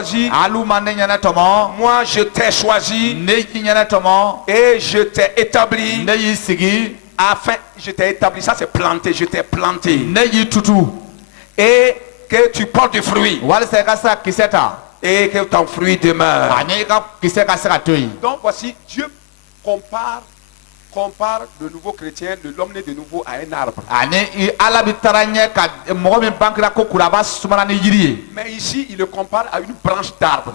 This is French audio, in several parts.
Moi je t'ai choisi et je t'ai établi afin, je t'ai établi, ça c'est planté, je t'ai planté et que tu portes du fruit et que ton fruit demeure. Donc voici, Dieu compare le nouveau chrétien, l'homme né de nouveau à un arbre. Mais ici, il le compare à une branche d'arbre.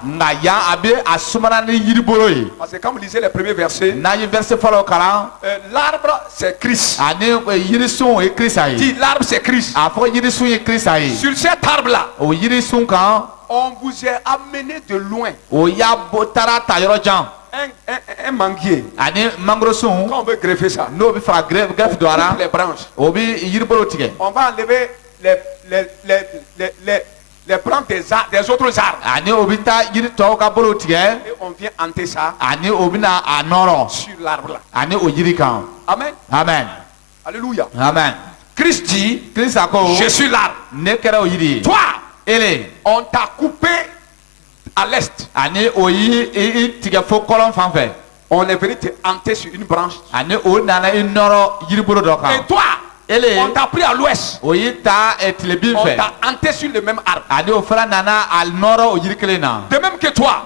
Parce que quand vous lisez les premiers versets, l'arbre c'est Christ. Dit l'arbre c'est Christ. Sur cet arbre-là, on vous est amené de loin. Un manguier. Quand on veut greffer ça, on coupe les branches. On va enlever les branches des autres arbres. Et on vient hanter ça sur l'arbre là. Amen. Amen. Alléluia. Amen. Christ dit, je suis l'arbre. Toi, on t'a coupé à l'est. On est venu te hanter sur une branche. Et toi, on t'a pris à l'ouest. On t'a hanté sur le même arbre. De même que toi.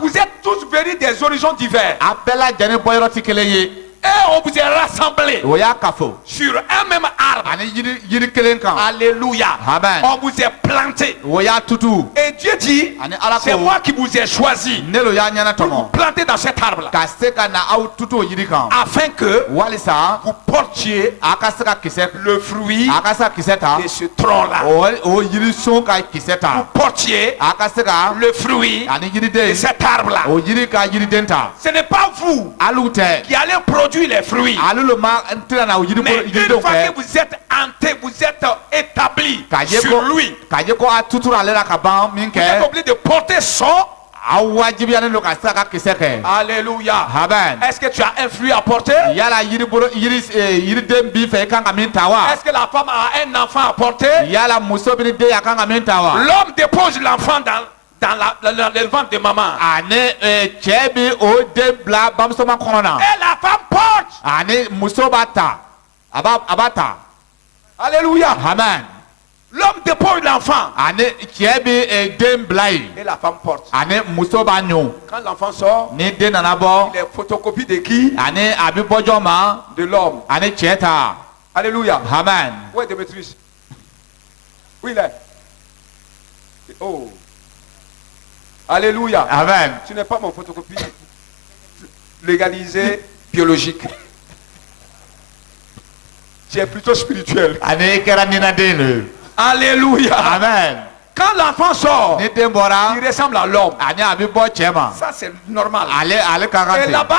Vous êtes tous venus des horizons divers. Et on vous est rassemblés sur un même arbre. Alléluia. On vous est planté. Et Dieu dit, c'est moi qui vous ai choisi pour vous planter dans cet arbre là, afin que vous portiez le fruit de ce tronc là. Vous portiez le fruit de cet arbre là. Ce n'est pas vous qui allez produire les fruits. Mais une fois que vous êtes hanté, vous êtes établi sur lui, vous êtes obligé de porter son. Alléluia. Est-ce que tu as un fruit à porter? Est-ce que la femme a un enfant à porter? L'homme dépose l'enfant dans le ventre de maman. Et la femme porte. Alléluia. Amen. L'homme dépose l'enfant. Et la femme porte. Quand l'enfant sort, il est photocopie de qui? De l'homme. Alléluia. Amen. Où est Démétrius? Où il est? Oh. Alléluia. Amen. Tu n'es pas mon photocopie légalisée biologique. Tu es plutôt spirituel. Alléluia. Amen. Quand l'enfant sort, il ressemble à l'homme. Ça c'est normal. Et là-bas,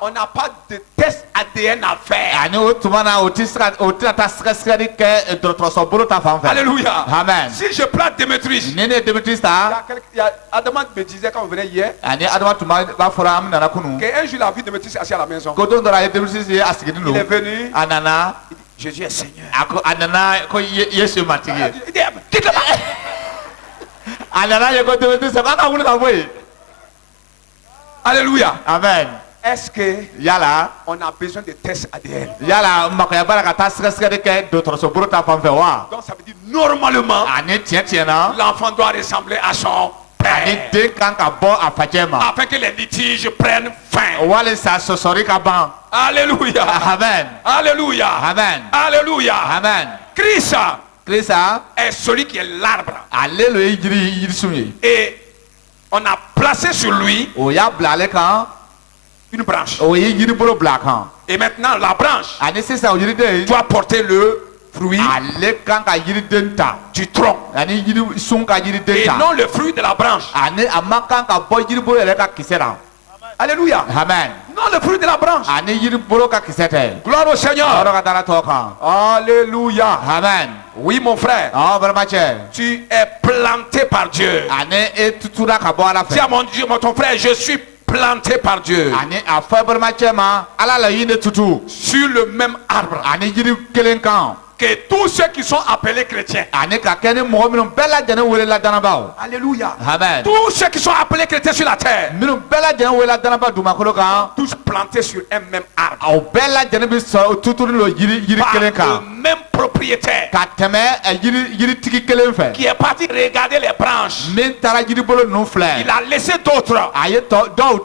on n'a pas de test ADN à faire. Alléluia. Amen. Si je plante Démétrius, Adam me disait quand on venait hier, qu'un jour il a vu Démétrius assis à la maison. Il est venu. Jésus est Seigneur. Quitte là-bas. Alléluia. Amen. Est-ce que on a besoin de tests ADN? Donc ça veut dire normalement l'enfant doit ressembler à son père afin que les litiges prennent fin. Alléluia. Amen. Alléluia. Amen. Alléluia. Amen. Christ est celui qui est l'arbre. Et on a placé sur lui une branche. Et maintenant la branche doit porter le fruit du tronc. Et non le fruit de la branche. Alléluia. Amen. Non le fruit de la branche. Gloire au Seigneur. Alléluia. Amen. Oui mon frère. Tu es planté par Dieu. Dis à mon Dieu, ton frère, je suis planté par Dieu. Sur le même arbre. que tous ceux qui sont appelés chrétiens. Alléluia. Amen. Tous ceux qui sont appelés chrétiens sur la terre. Tous plantés sur un même arbre. Par le même propriétaire. Qui est parti regarder les branches. Il a laissé d'autres.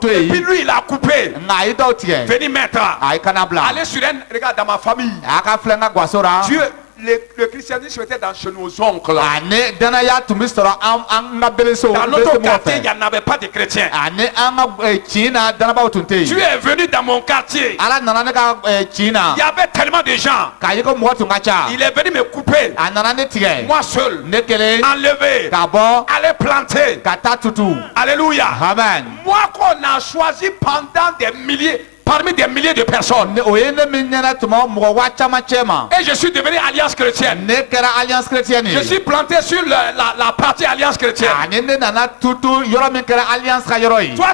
Et puis lui il a coupé. Venez mettre. Allez sur un. Regarde dans ma famille. Dieu. Le christianisme était dans chez nos oncles. Dans notre quartier, il n'y en avait pas de chrétiens. Tu es venu dans mon quartier. Il y avait tellement de gens. Il est venu me couper. Moi seul. Enlever. Aller planter. Alléluia. Amen. Moi qu'on a choisi pendant des milliers. Parmi des milliers de personnes. Et je suis devenu alliance chrétienne. Je suis planté sur la partie alliance chrétienne. Toi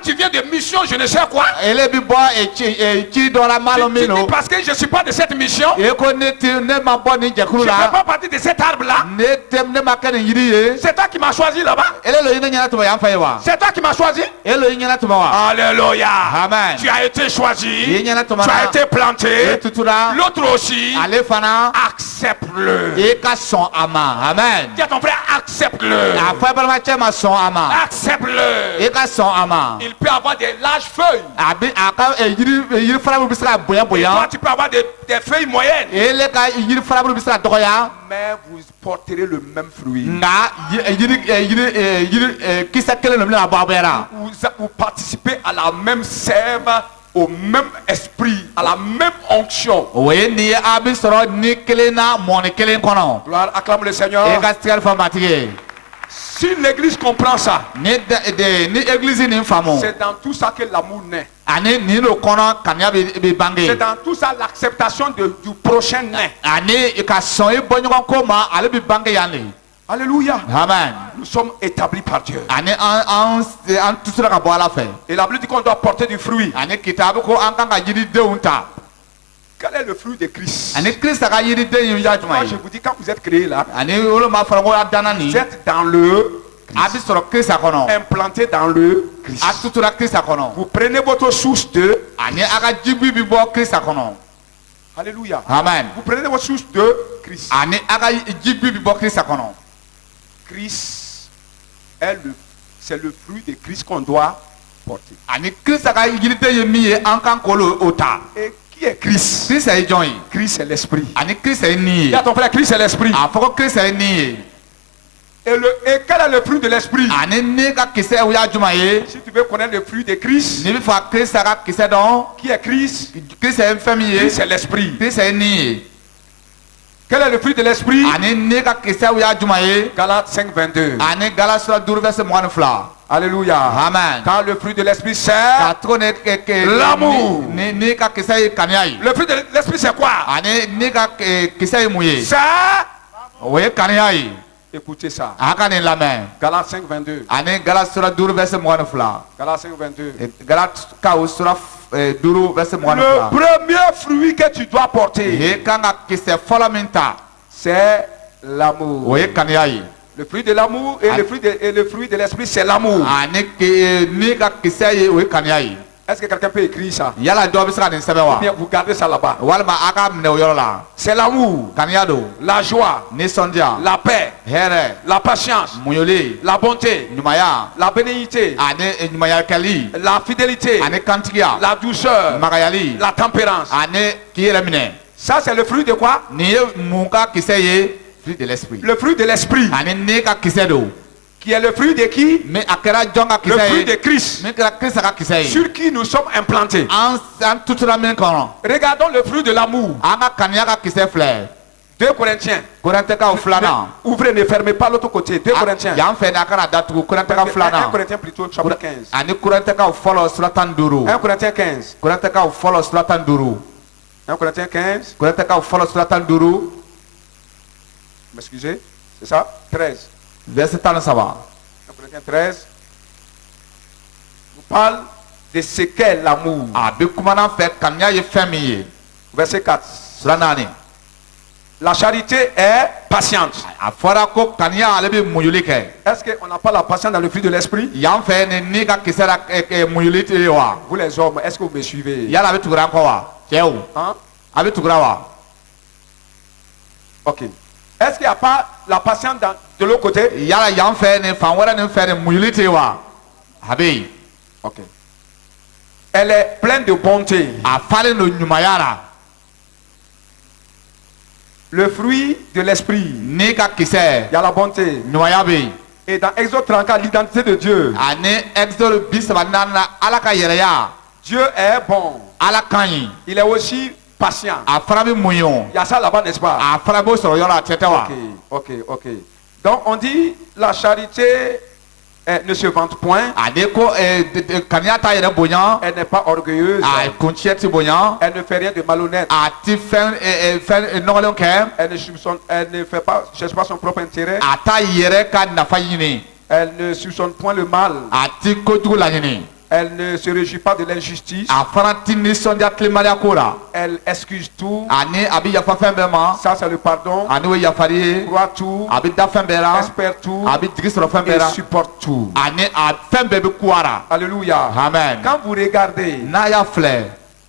tu viens de mission je ne sais quoi. Tu dis parce que je ne suis pas de cette mission. Je ne fais pas partie de cet arbre là. C'est toi qui m'as choisi là-bas. C'est toi qui m'as choisi. Alléluia. Amen. Tu as été choisi. Tu as été planté. L'autre aussi. Accepte-le. Amen. Dis à ton frère, accepte-le. Accepte-le. Il peut avoir des larges feuilles. Et toi, tu peux avoir des feuilles moyennes. Mais vous porterez le même fruit. Vous participez à la même sève. Au même esprit, à la même onction. Gloire, acclame le Seigneur. Si l'église comprend ça, c'est dans tout ça que l'amour naît. C'est dans tout ça l'acceptation du prochain naît. Alléluia. Amen. Nous sommes établis par Dieu. Et la Bible dit qu'on doit porter du fruit. Quel est le fruit de Christ? Moi je vous dis, quand vous êtes créés là, vous êtes dans le Christ. Implanté dans le Christ. Vous prenez votre source de Alléluia. Amen. Vous prenez votre source de Christ. Christ c'est le fruit de Christ qu'on doit porter. Et qui est Christ? Christ c'est l'esprit. Dis à ton frère, Christ c'est l'esprit. Et quel est le fruit de l'esprit? Si tu veux connaître le fruit de Christ, qui est Christ? Christ c'est l'esprit. Quel est le fruit de l'esprit? Galates 5:22. Alléluia. Amen. Quand le fruit de l'esprit c'est l'amour. Le fruit de l'esprit c'est quoi? C'est écoutez ça. Galates 5:22. Galates 5:22. Le premier fruit que tu dois porter, c'est l'amour. Le fruit de l'amour et le fruit de l'esprit, c'est l'amour. Est-ce que quelqu'un peut écrire ça? Ou bien vous gardez ça là-bas. C'est l'amour, la joie, la paix, la patience, la bonté, la bénignité, la fidélité, la douceur, la tempérance. Ça c'est le fruit de quoi? Le fruit de l'esprit. Qui est le fruit de qui? Le fruit de Christ. Sur qui nous sommes implantés. Regardons le fruit de l'amour. 2 Corinthiens. Ouvrez, ne fermez pas l'autre côté. 2 Corinthiens. 1 Corinthiens plutôt, chapitre 15. 1 Corinthiens 15. 1 Corinthiens 15. M'excusez, c'est ça? 13. Verset 13. 1 Corinthiens 13. Vous parle de ce qu'est l'amour. Verset 4. La charité est patiente. a fɔra ko kaniya ale bɛ muɲuli kɛ. Est-ce qu'on n'a pas la patience dans le fruit de l'esprit? yan fɛ ni ka kisɛ la muɲuli tɛ ye wa. Vous les hommes, est-ce que vous me suivez? yala a bɛ tugura an kɔ wa cɛw. Hein? a bɛ tugura wa. Ok. Est-ce qu'il n'y a pas la patience de l'autre côté? yala yan fɛ ni fan wɛrɛ nin fɛ ni muɲuli tɛ ye wa. a bɛ yen. Ok. Elle est pleine de bonté. a falen don ɲumanya la. Le fruit de l'esprit, ni ka kisɛ il y a la bonté. ɲumanya bɛ yen. Et dans Exode 34, l'identité de Dieu. ani Exode 34 na ala ka yɛrɛya. Dieu est bon. ala ka ɲi. Il est aussi patient. a fana bɛ muɲu. Il y a ça là-bas, n'est-ce pas? a fana b'o sɔrɔ yɔrɔ la tɛ tɛ wa. Ok. Donc on dit la charité ne se vante point. ani ko kaniya t'a yɛrɛ bonya. Elle n'est pas orgueilleuse. a kuncɛ ti bonya. Elle ne fait rien de malhonnête. a ti fɛn nɔgɔlen kɛ. Elle ne cherche pas son propre intérêt. a t'a yɛrɛ ka nafa ɲini. Elle ne soupçonne point le mal. a ti kojugu laɲini. Elle ne se réjouit pas de l'injustice. a fana ti nisɔndiya tilemaliya ko la. Elle excuse tout. ani a bɛ yafa fɛn bɛɛ ma. Ça c'est le pardon. ani o ye yafari ye. Croit tout. a bɛ da fɛn bɛɛ la. Espère tout. a bɛ jigi sɔrɔ fɛn bɛɛ Et la. supporte tout. ani a fɛn bɛɛ bɛ ku a la. Alléluia. amen. Quand vous regardez n'a y'a filɛ.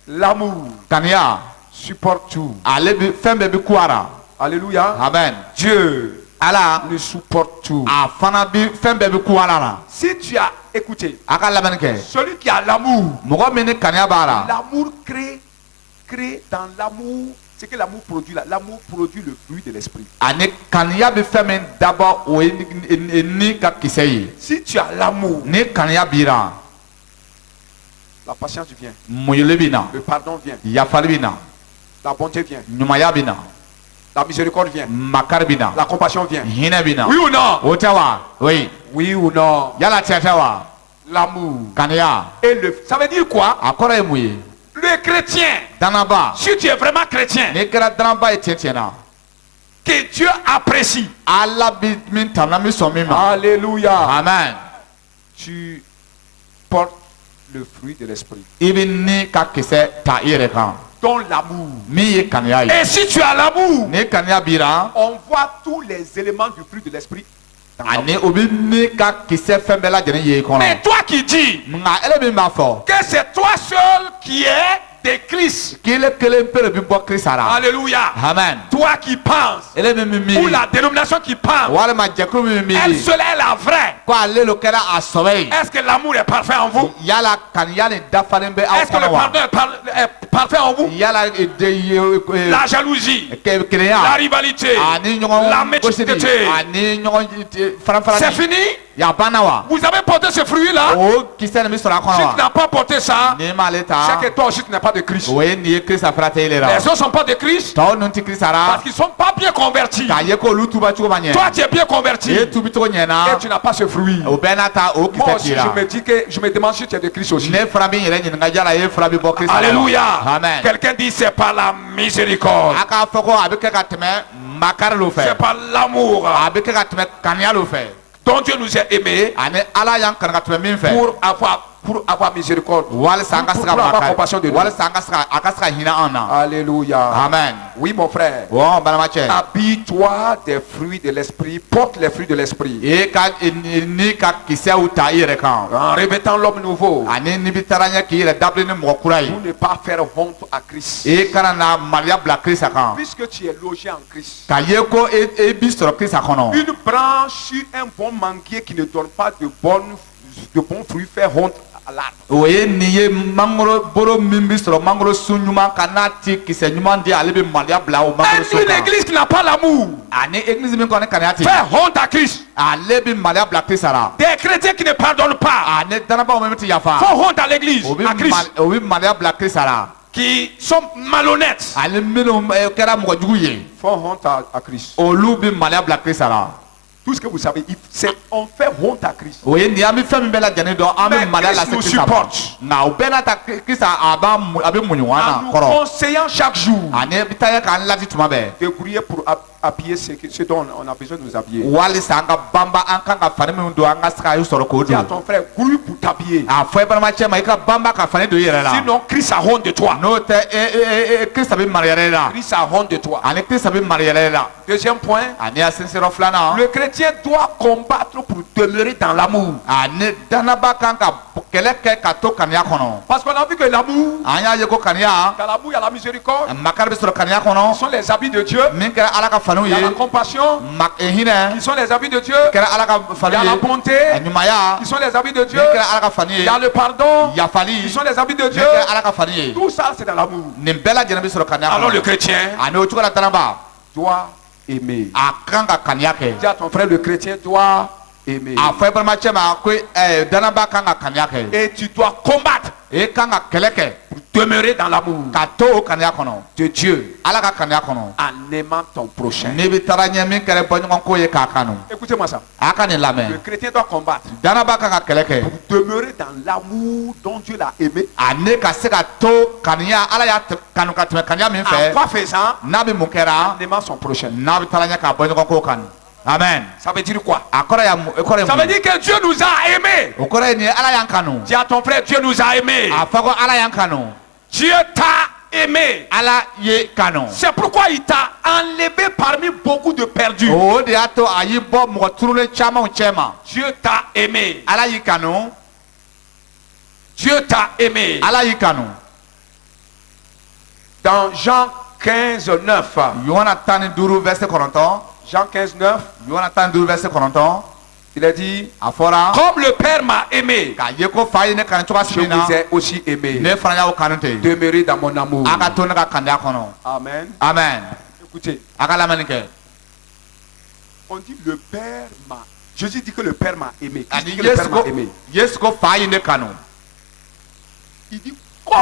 l'amour, kaniya supporte tout. ale bɛ fɛn bɛɛ bɛ ku a la. Alléluia. amen. Dieu ala le supporte tout. a fana bɛ fɛn bɛɛ bɛ ku a la. Si tu as écouté, a ka lamɛnni kɛ. celui qui a l'amour, mɔgɔ min ni kaniya b'a la. l'amour crée dans l'amour, ce que l'amour produit là, l'amour produit le fruit de l'esprit. ani kaniya bɛ fɛn min dabɔ o ye ni ka kisɛ ye. Si tu as l'amour, ni kaniya b'i la. la patience vient, muɲuli bɛ na. le pardon vient, yafali bɛ na. la bonté vient, ɲumanya bɛ na. la miséricorde vient, makari bɛ na. la compassion vient. hinɛ bɛ na. Oui ou non? o tɛ wa. oui. Oui ou non? yala cɛ tɛ wa. L'amour. kaniya. Et ça veut dire quoi? a kɔrɔ ye mun ye. Le chrétien, danaba. si tu es vraiment chrétien, n'i kɛra danaba ye tiɲɛ na. que Dieu apprécie. ala bɛ min tana min sɔn min ma. Alléluia. amen. Tu portes le fruit de l'esprit. i bɛ ni ka kisɛ ta i yɛrɛ kan. Dans l'amour. min ye kaniya ye. Et si tu as l'amour, ni kaniya b'i la. on voit tous les éléments du fruit de l'esprit. dans l'amour. ani o bɛ ni ka kisɛ fɛn bɛɛ lajɛlen ye i kɔnɔ. Mais toi qui dis nka ele min b'a fɔ. que c'est toi seul qui es de Christ. k'ile kelen pe de bɛ bɔ kirisa la. Alléluia. amen. Toi qui penses, ele min bɛ ou miiri. la dénomination qui pense, walima jɛkulu min bɛ elle miiri. seule est la vraie. ko ale lo kɛra a sɔbɛ ye. Est-ce que l'amour est parfait en vous? yala kaniya ni dafalen bɛ aw Est-ce que le kɔnɔ wa. pardon est parfait en vous? yala La jalousie, la kelenya. rivalité, ani ɲɔgɔn la gosili. méchanceté, ani ɲɔgɔn farafarani. c'est fini? ya banna wa. Vous avez porté ce fruit-là? o kisɛ nin bɛ sɔrɔ a Si kɔnɔ tu wa. n'as pas porté ça, n'i m'ale ta. c'est que toi aussi tu n'es pas de Christ. o ye nin ye kirisa fara tɛ ile la. Les autres ne sont pas de Christ tɔw nun ti kirisa la. parce qu'ils ne sont pas bien convertis. k'a ye k'olu tuba cogo ma ɲɛ. Toi, tu es bien converti e et tubi cogo ɲɛna. tu n'as pas ce fruit. o bɛɛ n'a ta o Moi kisɛ aussi, t'i la. je me demande si tu es de Christ aussi. ne fana bɛ n yɛrɛ ɲininka yala e fana bɛ bɔ kirisa la wa. Alléluia. amen. Quelqu'un dit c'est par la miséricorde. a k'a fɔ ko a bɛ kɛ ka tɛmɛ makari lo C'est fɛ. par l'amour a bɛ kɛ ka tɛmɛ kaniya lo fɛ. dont Dieu nous a aimés ani ala y'an kanu ka tɛmɛ min fɛ. pour avoir miséricorde. walisa an ka se ka Pour avoir compassion de nous. walisa an ka se ka a ka se ka hinɛ an na. Alléluia. amen. Oui, mon frère. wɔn balimacɛ. Habille-toi des fruits de l'esprit. Porte les fruits de l'esprit. e ka ni ka kisɛw ta i yɛrɛ kan. En revêtant l'homme nouveau. ani n'i bɛ taara ɲɛ k'i yɛrɛ dabiri ni mɔgɔ kura ye. Pour ne pas faire honte à Christ. e kana na maloya bila kirisa kan. Puisque tu es logé en Christ. k'a ye ko e b'i sɔrɔ kirisa kɔnɔ. Une branche sur un bon manguier qui ne donne pas de bons fruits fait honte à l'arbre. o ye nin ye mangoro bolo min bɛ sɔrɔ mangoro sun ɲuman kan n'a ti kisɛ ɲuman di ale bɛ maloya bila o mangoro sun Une kan. église qui n'a pas l'amour ani église min kɔni kaniya ti. fait honte à Christ. ale bɛ maloya bila kirisa la. Des chrétiens qui ne pardonnent pas ani danabaw min ti yafa. font honte à l'église, o à Christ, bɛ maloya bila kirisa la. qui sont malhonnêtes ale minnu kɛra mɔgɔ jugu ye. font honte à Christ. olu bɛ maloya bila kirisa la. Tout ce que vous savez, on fait honte à Christ. o ye nin an bɛ fɛn min bɛɛ lajɛlen dɔn an bɛ maloya lase Christ nous kirisa ma. supporte. nka o bɛɛ n'a ta kirisa a bɛ muɲu En an na nous kɔrɔ. conseillant chaque jour ani bɛ taa ye k'an ladi tuma bɛɛ. de grouiller pour habiller ce dont on a besoin de nous habiller. walisa an ka banba an kan ka fani min don an ka se k'a sɔrɔ k'o Dis à don. ton frère, grouille pour t'habiller. a fɔ balima cɛ ma i ka banba ka fani don i yɛrɛ la. Sinon, Christ a honte de toi. n'o tɛ Krista bɛ mara yɛrɛ la. Christ a honte de toi. ani Krista bɛ mara yɛrɛ la. Deuxième point. ani a sinsin yɔrɔ filanan. Le chrétien doit combattre pour demeurer dans l'amour. ani danaba kan ka kɛlɛ kɛ ka to kaniya kɔnɔ. Parce qu'on a vu que l'amour, an y'a ye ko kaniya. dans l'amour, il y a la miséricorde. makari bɛ sɔrɔ kaniya kɔnɔ. Qui sont les habits de Dieu. min kɛra ala ka faniw Il y a la ye. compassion. hinɛ. Qui sont les habits de Dieu. kɛra ala ka Il y faniw a la ye. bonté. ɲumanya. Qui sont les habits de Dieu. min kɛra ala ka fani Il ye. y a le pardon. yafali. Qui sont les habits de min Dieu. kɛra ala ka fani ye. Tout ça, c'est dans l'amour. nin bɛɛ lajɛlen bɛ sɔrɔ kaniya Alors le kɔnɔ. chrétien ani o cogo la danaba. doit aimer. a kan ka kaniya kɛ. Dis à ton frère, le chrétien doit aimer. a fɔ i balimacɛ ma ko danaba kan ka kaniya kɛ. Et tu dois combattre e kan ka kɛlɛ kɛ. pour demeurer dans l'amour ka to o kaniya kɔnɔ. de Dieu ala ka kaniya kɔnɔ. en aimant ton prochain. n'i bɛ taara ɲɛ min kɛra bɔɲɔgɔnko ye k'a kanu. Écoutez-moi ça. a ka nin Le lamɛn. chrétien doit combattre danaba kan ka kɛlɛ kɛ. pour demeurer dans l'amour dont Dieu l'a aimé. ani ka se ka to kaniya ala y'a kanu ka tɛmɛ kaniya min En fɛ. quoi faisant? n'a bɛ mun kɛra. En aimant son prochain. n'a bɛ taara ɲɛ k'a bɔɲɔgɔnko kanu. amen. Ça veut dire quoi? a kɔrɔ ya mun. o kɔrɔ ye Ça mun veut ye. dire que Dieu nous a aimés. o kɔrɔ ye nin ye ala y'an kanu. Dis à ton frère, Dieu nous a aimés. a fɔ ko ala y'an kanu. Dieu t'a aimé. ala ye kanu. C'est pourquoi il t'a enlevé parmi beaucoup de perdus. o de y'a to a y'i bɔ mɔgɔ turulen camanw cɛ ma. Dieu t'a aimé. ala y'i kanu. Dieu t'a aimé. ala y'i kanu. Dans Jean 15, 9. yohana 15 verset 9. Jean 15, 9. yohana 15 verset 9. Il a dit, a fɔra. comme le Père m'a aimé, k'a ye ko fa ye ne kanu cogoya je min na. vous ai aussi aimé. ne fana y'aw kanu ten. Demeurez dans mon amour. a ka to ne ka kaniya kɔnɔ. Amen. amen. Écoutez, a ka lamɛnni kɛ. on dit le Père m'a. Jésus dit que le Père m'a aimé. Qui ani dit que le Père m'a aimé? yesu ko fa ye ne kanu. Il dit comme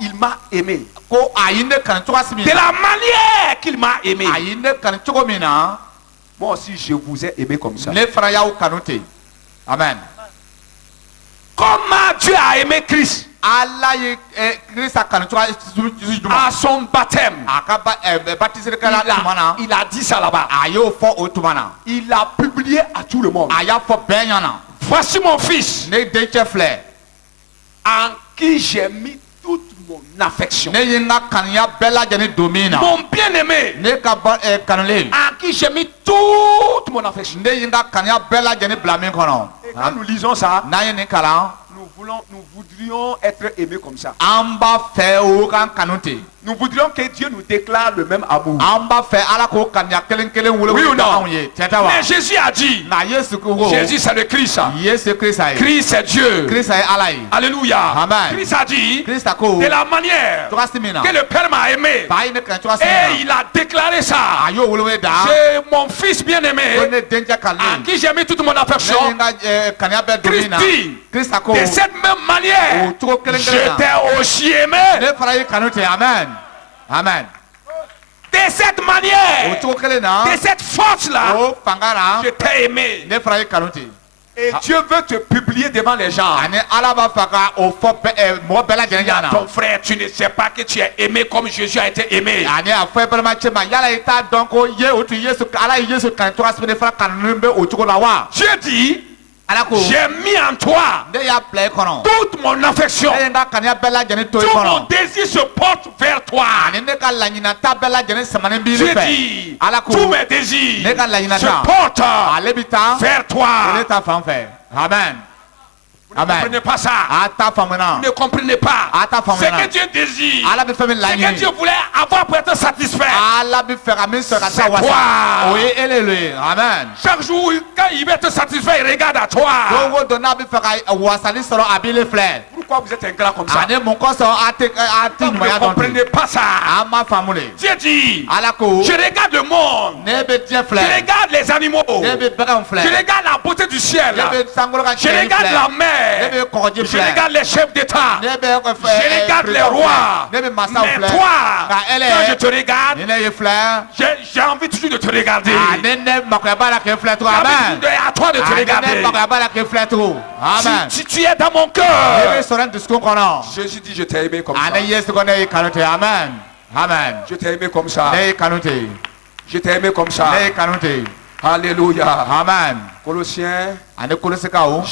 il m'a aimé. ko a ye ne kanu cogoya min De na. la manière qu'il m'a aimé. a ye ne kanu cogo min na. Moi aussi, je vous ai aimé comme ça. ne fana y'aw kanu ten. amen. Comment Dieu a aimé Christ ala ye kirisa kanu cogoya jumɛn. à son baptême. a ka baptisé kɛra tuma na. Il a dit ça là-bas. a y'o fɔ o tuma na. Il a publié à tout le monde. a y'a fɔ bɛɛ ɲɛna. Voici mon fils ne dencɛ filɛ. en qui j'ai mis toute mon affection. ne ye n ka kanuya bɛɛ lajɛlen don min na. Mon bien-aimé ne ka kanulen. en qui j'ai mis toute mon affection. ne ye n ka kanuya bɛɛ lajɛlen bila min kɔnɔ. Et quand nous lisons ça, n'an ye nin kalan. nous voudrions être aimés comme ça. an b'a fɛ o kan kanu ten. Nous voudrions que Dieu nous déclare le même amour. an b'a fɛ ala k'o kanuya kelen kelen Oui ou wolo non? anw ye. tiɲɛ tɛ wa. Mais Jésus a dit, nka yesu ko. Jésus c'est le Christ. yesu kirisa ye. Christ c'est Dieu. kirisa ye ala ye. Alléluia. Amen. Christ a dit, kirisa ko. de la manière cogoya si min na. que le Père m'a aimé. fa ye ne kanu cogoya si min Et na. il a déclaré ça. a y'o wolowe da. C'est mon fils ko bien-aimé ne dencɛ en kanulen. qui j'ai mis toute mon ne ye affection. n ka kanuya bɛɛ don min na. Christ dit, kirisa ko. de cette même manière, o cogo kelen je kelen na. t'ai aussi aimé. ne fana ye kanu ten. amen. amen. De cette o manière, cogo kelen na. de cette force-là, o fanga la. je t'ai aimé. ne fana ye kanu ten. Et Dieu veut te publier devant les gens. ani ala b'a fɛ ka o fɔ mɔgɔ bɛɛ lajɛlen ɲɛna. Ton frère, tu ne sais pas que tu es aimé comme Jésus a été aimé. ani a fɔ i balimacɛ ma yala i t'a dɔn ko ye o tun yesu ala ye yesu kanu cogoya si min na i fana kanulen bɛ o cogo la wa. Dieu dit, ala ko. j'ai mis en toi ne y'a bila i kɔnɔ. toute mon affection. ne ye n ka kanuya bɛɛ lajɛlen to i Tout mon kɔnɔ. désir se porte vers toi. ani ne ka laɲinata bɛɛ lajɛlen samanen b'i Dieu fɛ. dit, ala ko. tous mes désirs ne ka laɲinata. se portent ale bɛ taa. vers toi. ale ta fan fɛ. amen. Vous ne comprenez pas ça. a ta faamuna. Vous ne comprenez pas. Ah, t'as C'est faamuya. que Dieu désire. ala bɛ fɛn min C'est que laɲini. Dieu voulait avoir pour être satisfait. ala bɛ fɛ ka min sɔrɔ ka C'est taa wasa. toi. o ye ele le ye. amen. Chaque jour, quand il veut être satisfait, il regarde à toi. don o don n'a bɛ fɛ ka wasali sɔrɔ a b'i le filɛ. Pourquoi vous êtes ingrat comme ça? ani mun kosɔn a tɛ Vous ne ɲumanya dɔn ten. comprenez pas ça. an ma faamu de. Dieu dit, ala ko. je regarde le monde. ne bɛ diɲɛ Je filɛ. regarde les animaux. ne bɛ baganw Je filɛ. regarde la beauté du ciel. ne bɛ sankolo ka Je tiɲɛni regarde la filɛ. ne mer. bɛ kɔgɔji Je filɛ. regarde les chefs d'État. ne bɛ Je regarde les rois. ne bɛ masaw Mais filɛ. toi, nka ele quand je te regarde, ni ne ye filɛ. j'ai envie toujours de te regarder. ani ne makoya b'a la k'e filɛ tugun. J'ai envie amen. toujours à toi de te ani ne regarder. makoya b'a la k'e filɛ tugun. amen. Si tu es dans mon ne bɛ cœur. sɔrɔ n dusukun kɔnɔ. Jésus dit, je t'ai aimé comme ça. ani yesu ko ne y'i kanu ten. amen. amen. Je t'ai aimé comme ça. ne y'i kanu ten. Je t'ai aimé comme ça. ne y'i kanu ten. Alléluia. Amen. Colossiens, Ane kolose ka o.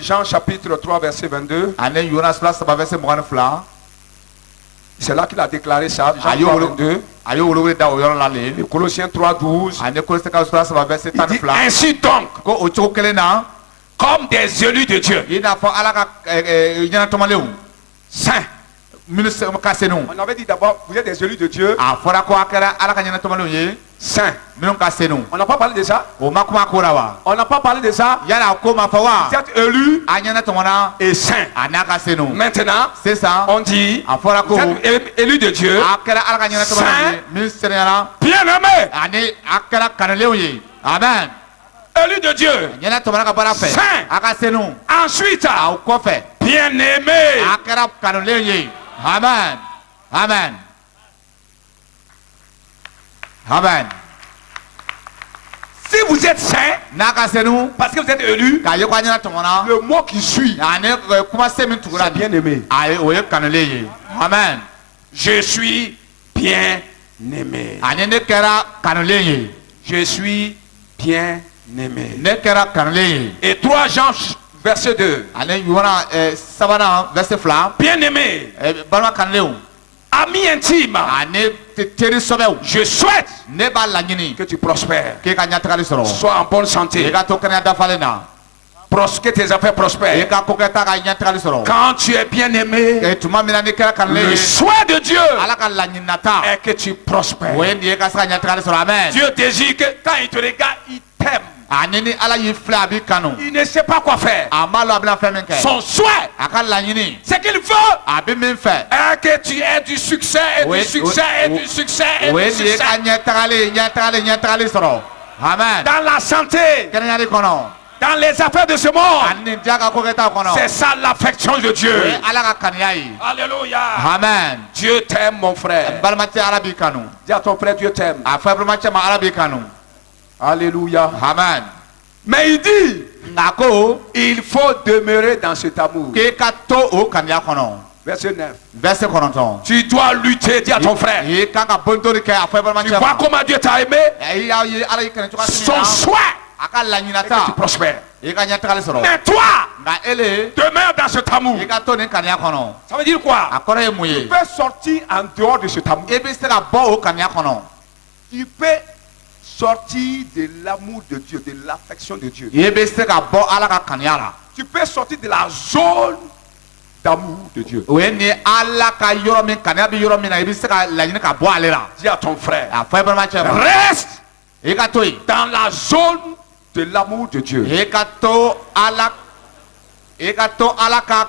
Jean chapitre 3 verset 22. Ane Jonas fila saba verset mugan ni fila. C'est là qu'il a déclaré ça. Jean Ayo 3, wolo 22. ayo wolo wele da o yɔrɔ la le. Et Colossiens 3, 12. Ane kolose ka o fila saba verset Il tan ni dit, fila. ainsi donc, Ko o cogo kelen na. comme des élus de Dieu, I n'a fɔ ala ka ɲɛnatɔmɔlenw. saints. Minnu ka senu. On avait dit d'abord, vous êtes des élus de Dieu, A fɔra ko a kɛra ala ka ɲɛnatɔmɔlenw ye. saints. Minnu ka senu. On n'a pas parlé de ça. O ma kuma ko la wa. On n'a pas parlé de ça. Yala a ko ma fɔ wa. Vous êtes élus A ɲɛnatɔmɔna. et saints. A n'a ka senu. Maintenant, Sisan. on dit, A fɔra ko. vous êtes élus de Dieu, A kɛra ala ka ɲɛnatɔmɔlenw ye. Min senuyara. bien-aimés, Ani a kɛra kanulenw ye. Amen. élus de Dieu. Ɲɛnatɔmɔna ka baara fɛ. Saint. A ka senu. Ensuite, Aw kɔfɛ. bien-aimés. A kɛra kanulenw ye. Amen. Amen. Amen. Si vous êtes saints, N'a ka senu. parce que vous êtes élus, K'a ye ko a ɲɛnatɔmɔna. le mot qui suit, Ani kuma se min tugura c'est bien-aimé. ayi o ye kanulen ye. Amen. Je suis bien-aimé. Ani ne kɛra kanulen ye. Je suis bien-aimé. Ne kɛra kanulen ye. Et 3 Jean, verset 2. Ani Yohana sabanan verset fila. Bien-aimé, Balima kanulenw. ami intime, Ani teri sɔbɛw. je souhaite Ne b'a laɲini que tu prospères. k'e ka ɲɛtagali sɔrɔ. Sois en bonne I santé. ka to kɛnɛya dafalen na. Que tes affaires I prospèrent. ka ko kɛta ka ɲɛtagali sɔrɔ. Quand tu es bien-aimé, Tuma min na n'i kɛra kanulen le ye. souhait de Dieu Ala ka laɲininata. est que tu prospères. O ye nin ye ka se ka ɲɛtagali sɔrɔ. Amen. Dieu désire que quand il te regarde, il t'aime. Ani ni Ala y'i filɛ a b'i kanu. Il ne sait pas quoi faire. A m'a lɔn a bɛna fɛn min kɛ. Son souhait, A ka laɲini. c'est qu'il veut A bɛ min fɛ. que tu aies du succès et Oui, du succès et oui, du succès et O ye du nin ye succès ka ɲɛtagali sɔrɔ. Amen. dans la santé, Kɛnɛyali kɔnɔ. dans les affaires de ce monde. Ani nin diya ka ko kɛtaw kɔnɔ. C'est ça l'affection de O ye Dieu. Ala ka kanuya ye. Alléluia. Amen. Dieu t'aime, mon frère. Balimacɛ Ala b'i kanu. Dis à ton frère, Dieu t'aime. A fɔ balimacɛ ma Ala b'i kanu. Alléluia. Amen. Mais il dit, Nka ko il faut demeurer dans cet amour. k'e ka to o kanuya kɔnɔ. Verset 9. Verset 9. Tu dois lutter, dis à ton frère. I kan ka bontori kɛ a fɔ Tu balimacɛ vois ma. comment Dieu t'a aimé? I y'a ye Ala y'i kanu cogoya min Son na. souhait A ka est que tu laɲinata. prospères. I ka ɲɛtagali sɔrɔ. Mais toi, Nka ele demeure dans cet amour. i ka to nin kanuya kɔnɔ. Ça veut dire quoi? A kɔrɔ ye mun Tu ye. peux sortir en dehors de cet amour. I bɛ se ka bɔ o kanuya kɔnɔ. Tu peux sortir de l'amour de Dieu, de l'affection de Dieu. I bɛ se ka bɔ Ala ka kanuya la. Tu peux sortir de la zone d'amour de Dieu. O ye nin ye Ala ka yɔrɔ min kanuya bɛ yɔrɔ min na i bɛ se ka laɲini ka bɔ ale la. Dis à ton frère, A fɔ balimacɛ ma. reste I ka to yen. dans la zone de l'amour de Dieu. I ka to Ala ka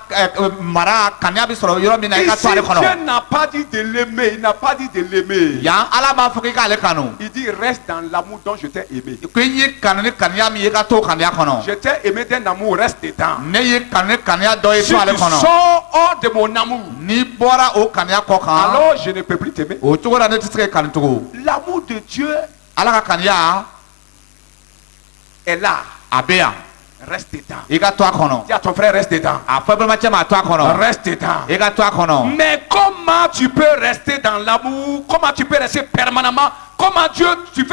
mara kanuya bɛ sɔrɔ yɔrɔ min na i ka Ici, to ale kɔnɔ. Dieu n'a pas dit de l'aimer, il n'a pas dit de l'aimer. Yan Ala m'a fɔ k'i k'ale kanu. Il dit reste dans l'amour dont je t'ai aimé. Ko n ye kanu ni kanuya min ye i ka to o kanuya kɔnɔ. Je t'ai aimé d'un amour, reste dedans. Ne ye kanu ni kanuya dɔ ye Si to ale tu kɔnɔ. sors hors de mon amour, N'i bɔra o kanuya kɔ kan. alors je ne peux plus t'aimer. O cogo la ne tɛ se k'e kanu tugun. L'amour de Dieu Ala ka kanuya est là. a bɛ yan. Reste dedans. I ka to a kɔnɔ. Dis à ton frère, reste dedans. A fɔ balimacɛ ma a to a kɔnɔ. Reste dedans. I ka to a kɔnɔ. Mais comment tu peux rester dans l'amour? Comment tu peux rester permanemment? Comment Dieu, tu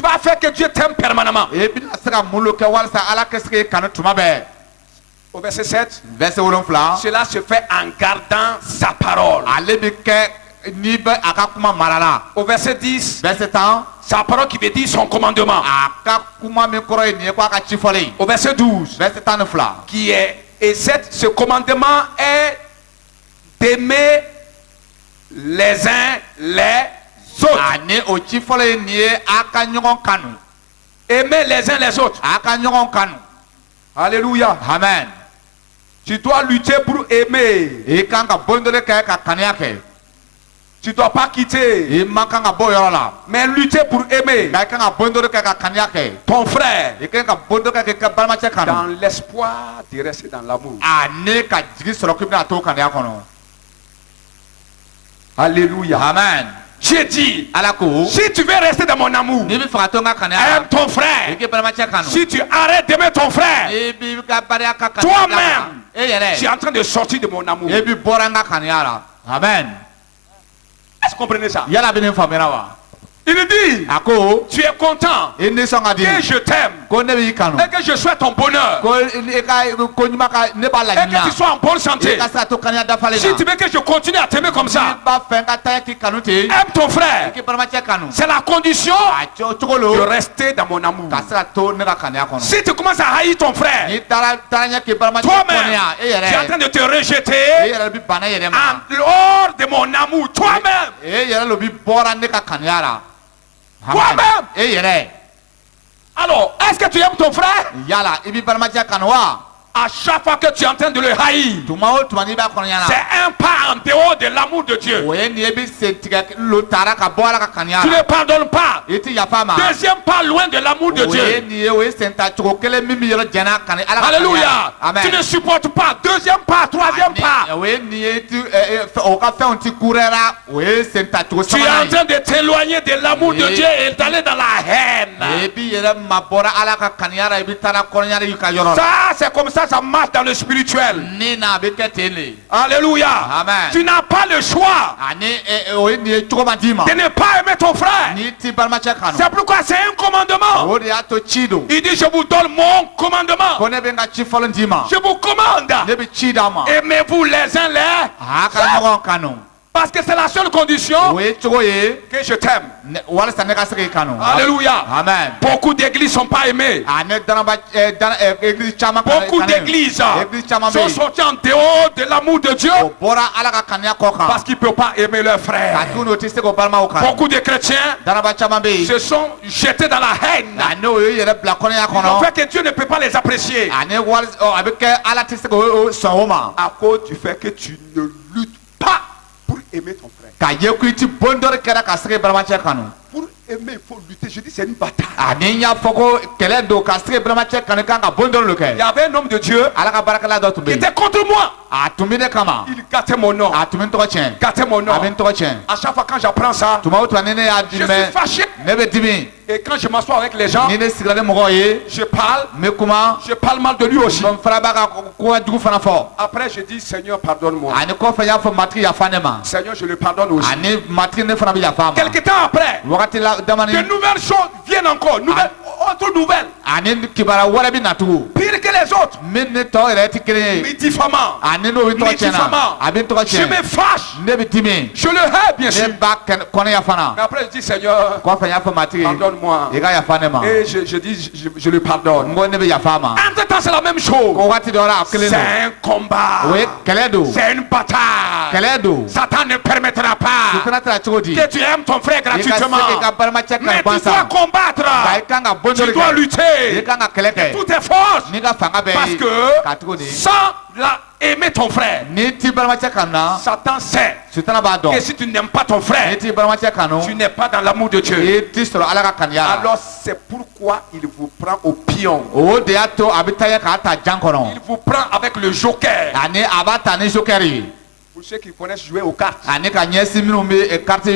vas faire que Dieu t'aime permanemment? I bɛna se ka mun lo kɛ walasa Ala ka se k'e kanu tuma bɛɛ. Au verset 7, Verset 7. cela se fait en gardant sa parole. Ale bɛ kɛ n'i bɛ a ka kuma mara la. Au verset 10, Verset 10. sa parole qui veut dire son commandement. A ka kuma min kɔrɔ ye nin ye ko a ka ci fɔlen. Au verset 12, Verset 12. qui est, et ce commandement est d'aimer les uns les autres. Ani o ci fɔlɔ ye nin ye a ka ɲɔgɔn kanu. Aimer les uns les autres. A ka ɲɔgɔn kanu. Alléluia. Amen. Tu dois lutter pour aimer. I kan ka bon dɔ de kɛ ka kanuya kɛ. Tu ne dois pas quitter, I man kan ka bɔ o yɔrɔ la. mais lutter pour aimer Nka i kan ka bon dɔ de kɛ ka kanuya kɛ. ton frère I kan ka bon dɔ kɛ k'i ka balimacɛ kanu. dans l'espoir de rester dans l'amour. Ani ka jigi sɔrɔ k'i bɛna to kanuya kɔnɔ. Alléluia. Amen. J'ai dit, Ala ko. si tu veux rester dans mon amour, N'i bɛ fɛ ka to n ka kanuya la. aime ton I frère. k'i balimacɛ kanu. Si tu arrêtes d'aimer ton frère, I b'i ka bariya ka kanuya Toi-même. dabila. E yɛrɛ. tu es en train de sortir de mon amour. I bi bɔra n ka kanuya la. Amen. Est-ce que vous comprenez ça? Yala bɛ nin faamuyara wa? Il dit, a ko tu es content e nisɔn ka di que je t'aime ko ne b'i kanu et que je souhaite ton bonheur ko e ka ko ɲuman ka ne b'a et que tu laɲini sois en bonne e santé. ka se ka to kaniya dafalen Si na tu veux que je continue à t'aimer comme n'i ça, b'a fɛ n ka taa k'i kanu ten aime ton frère. k'i balimacɛ kanu C'est la condition a cogo de lo rester dans mon amour. ka se ka to ne ka kaniya kɔnɔ Si tu commences à haïr ton frère, n'i taara ɲɛ k'i balimacɛ toi-même, kɔniya e tu es en yɛrɛ train de te e rejeter yɛrɛ bi bana yɛrɛ ma en dehors de mon amour. Toi-même, e yɛrɛ lo bi bɔra ne ka kaniya la toi-même. e yɛrɛ Alors, est-ce que tu aimes ton frère? yala i bi balimacɛ kanu wa À chaque fois que tu es en train de le haïr, tuma o tuma n'i b'a kɔnɔya la c'est un pas en dehors de l'amour de Dieu. o ye nin ye bi sen tigɛ lo taara ka bɔ ala ka kaniya Tu la ne pardonnes pas. i ti yafa a ma Deuxième pas loin de l'amour de o ye Dieu. nin ye o ye sen ta cogo kelen min bi yɔrɔ jɛnna kani ala ka kaniya Alléluia. la amen Tu ne supportes pas. Deuxième pas, troisième pas. o ye nin ye ti o ka fɛnw ti kurɛra o ye sen ta cogo Tu es en sabanan train de t'éloigner de l'amour de Oui. Dieu et d'aller dans la haine. ye i bi yɛrɛ mabɔra ala ka kaniya la i bi taara kɔrɔɲari i ka yɔrɔ la Ça, c'est comme ça marche dans le spirituel. ni na a bɛ kɛ ten de Alléluia. Amen. Tu n'as pas le choix ani o ye nin ye cogo ma d'i ma de ne pas aimer ton frère. n'i ti balimacɛ kanu C'est pourquoi c'est un commandement. o de y'a to ci don Il dit, je vous donne mon commandement. ko ne bɛ n ka ci fɔlɔ d'i ma Je vous commande. ne bɛ ci d'a ma Aimez-vous les uns les a ka ɲɔgɔn kanu parce que c'est la seule condition o ye cogo ye que je t'aime. walasa ne ka se k'i kanu Alléluia. amen Beaucoup d'églises sont pas aimées. a ne danaba église caman Beaucoup d'églises église caman bɛ sont yen sorties en dehors de l'amour de Dieu o bɔra ala ka kaniya kɔ kan parce qu'ils ne peuvent pas aimer leurs ka frères. tuguni o tɛ se k'o balimaw kanu Beaucoup de chrétiens danaba caman bɛ yen se sont jetés dans la haine. a n'o ye yɛrɛ bila kɔnɔya Ils ont kɔnɔ fait que Dieu ne peut pas les apprécier ani wali a bɛ kɛ ala tɛ se k'o sɔn o ma à cause du fait que tu ne luttes pas pour aimer ton frère. ka ye ko i ti bondɔri kɛra ka se k'i balimacɛ kanu Pour aimer, il faut lutter. Je dis, c'est une bataille. ani n y'a fɔ ko kɛlɛ don ka se k'i balimacɛ kanu i kan ka bondɔri lo Il y kɛ avait un homme de Dieu ala ka baarakɛla dɔ tun qui bɛ yen était contre moi. a tun bɛ ne kama Il gâtait mon nom. a tun bɛ n tɔgɔ tiɲɛ Gâtait mon nom. a bɛ n tɔgɔ tiɲɛ À chaque fois quand j'apprends ça, tuma o tuma ni ne y'a di je suis mɛn fâché. ne bɛ dimi Et quand je m'assois avec les gens, ni ne sigira ni mɔgɔw ye je parle. n bɛ kuma Je parle mal de lui aussi. n fana b'a ka ko ka jugu fana fɔ Après, je dis, Seigneur, pardonne-moi. ani kɔfɛ n y'a fɔ matigi yafa ne ma Seigneur, je le pardonne aussi. ani matigi ne fana bɛ yafa a ma Quelque temps après, wagati la damani de nouvelles choses viennent encore. Autre nouvelle. ani kibaruya wɛrɛ bɛ na tugun Pire que les autres. min ne tɔw yɛrɛ tɛ kelen ye Mais diffamant. ani n'o bɛ tɔgɔ Mais tiɲɛ na diffamant. a bɛ n tɔgɔ Je me tiɲɛ fâche. ne bɛ dimi Je le hais, bien ne sûr. b'a kɔnɔya fana Mais après, je dis, Seigneur, kɔfɛ n y'a fɔ matigi pardonne-moi. i ka yafa ne ma Et je dis, je le pardonne. n ko ne bɛ yafa a ma Entre temps, c'est la même chose. ko wagati dɔ la a kelen C'est don un combat. o ye kɛlɛ don C'est une bataille. kɛlɛ don Satan ne permettra pas sutana tɛna cogo di que tu aimes ton frère i ka se gratuitement. k'i ka balimacɛ Mais kanu tu dois gansan combattre. nka i kan ka Tu bondɔli dois kɛ i lutter. kan ka kɛlɛ kɛ Toutes tes forces. n'i ka fanga bɛɛ Parce ye que ka cogo di sans aimer ton frère, n'i t'i balimacɛ kanu na Satan sait sutana b'a que dɔn si tu n'aimes pas ton n'i frère, t'i balimacɛ kanu tu n'es pas dans l'amour de Dieu. i t'i sɔrɔ ala ka kaniya la Alors c'est pourquoi il vous prend au pion. o de y'a to a bɛ taa ye k'a ta jan Il kɔnɔ vous prend avec le joker. ani a b'a ta ni jokɛri ye Pour ceux qui connaissent jouer aux cartes. ani ka ɲɛsin minnu bɛ carte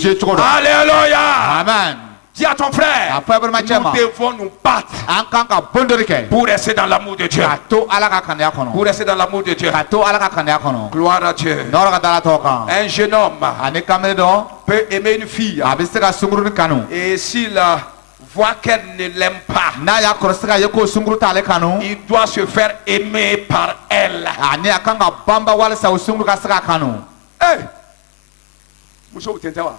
jeu cogo dɔn Alléluia. amen Dis à ton frère, a fɔ e balimacɛ ma nous devons nous battre an kan ka bondɔli kɛ pour rester dans l'amour de Dieu. ka to ala ka kaniya kɔnɔ Pour rester dans l'amour de Dieu. ka to ala ka kaniya kɔnɔ Gloire à Dieu. n'aw ka dala tɔgɔ kan Un jeune homme ani kamalen dɔ peut aimer une fille a bɛ se ka sunkurunin kanu et s'il voit qu'elle ne l'aime pas, n'a y'a kɔlɔsi k'a ye ko sunkuru t'ale kanu il doit se faire aimer par elle. ani a kan ka banba walisa o sunkuru ka se ka kanu Hey! Muso, vous t'entendez?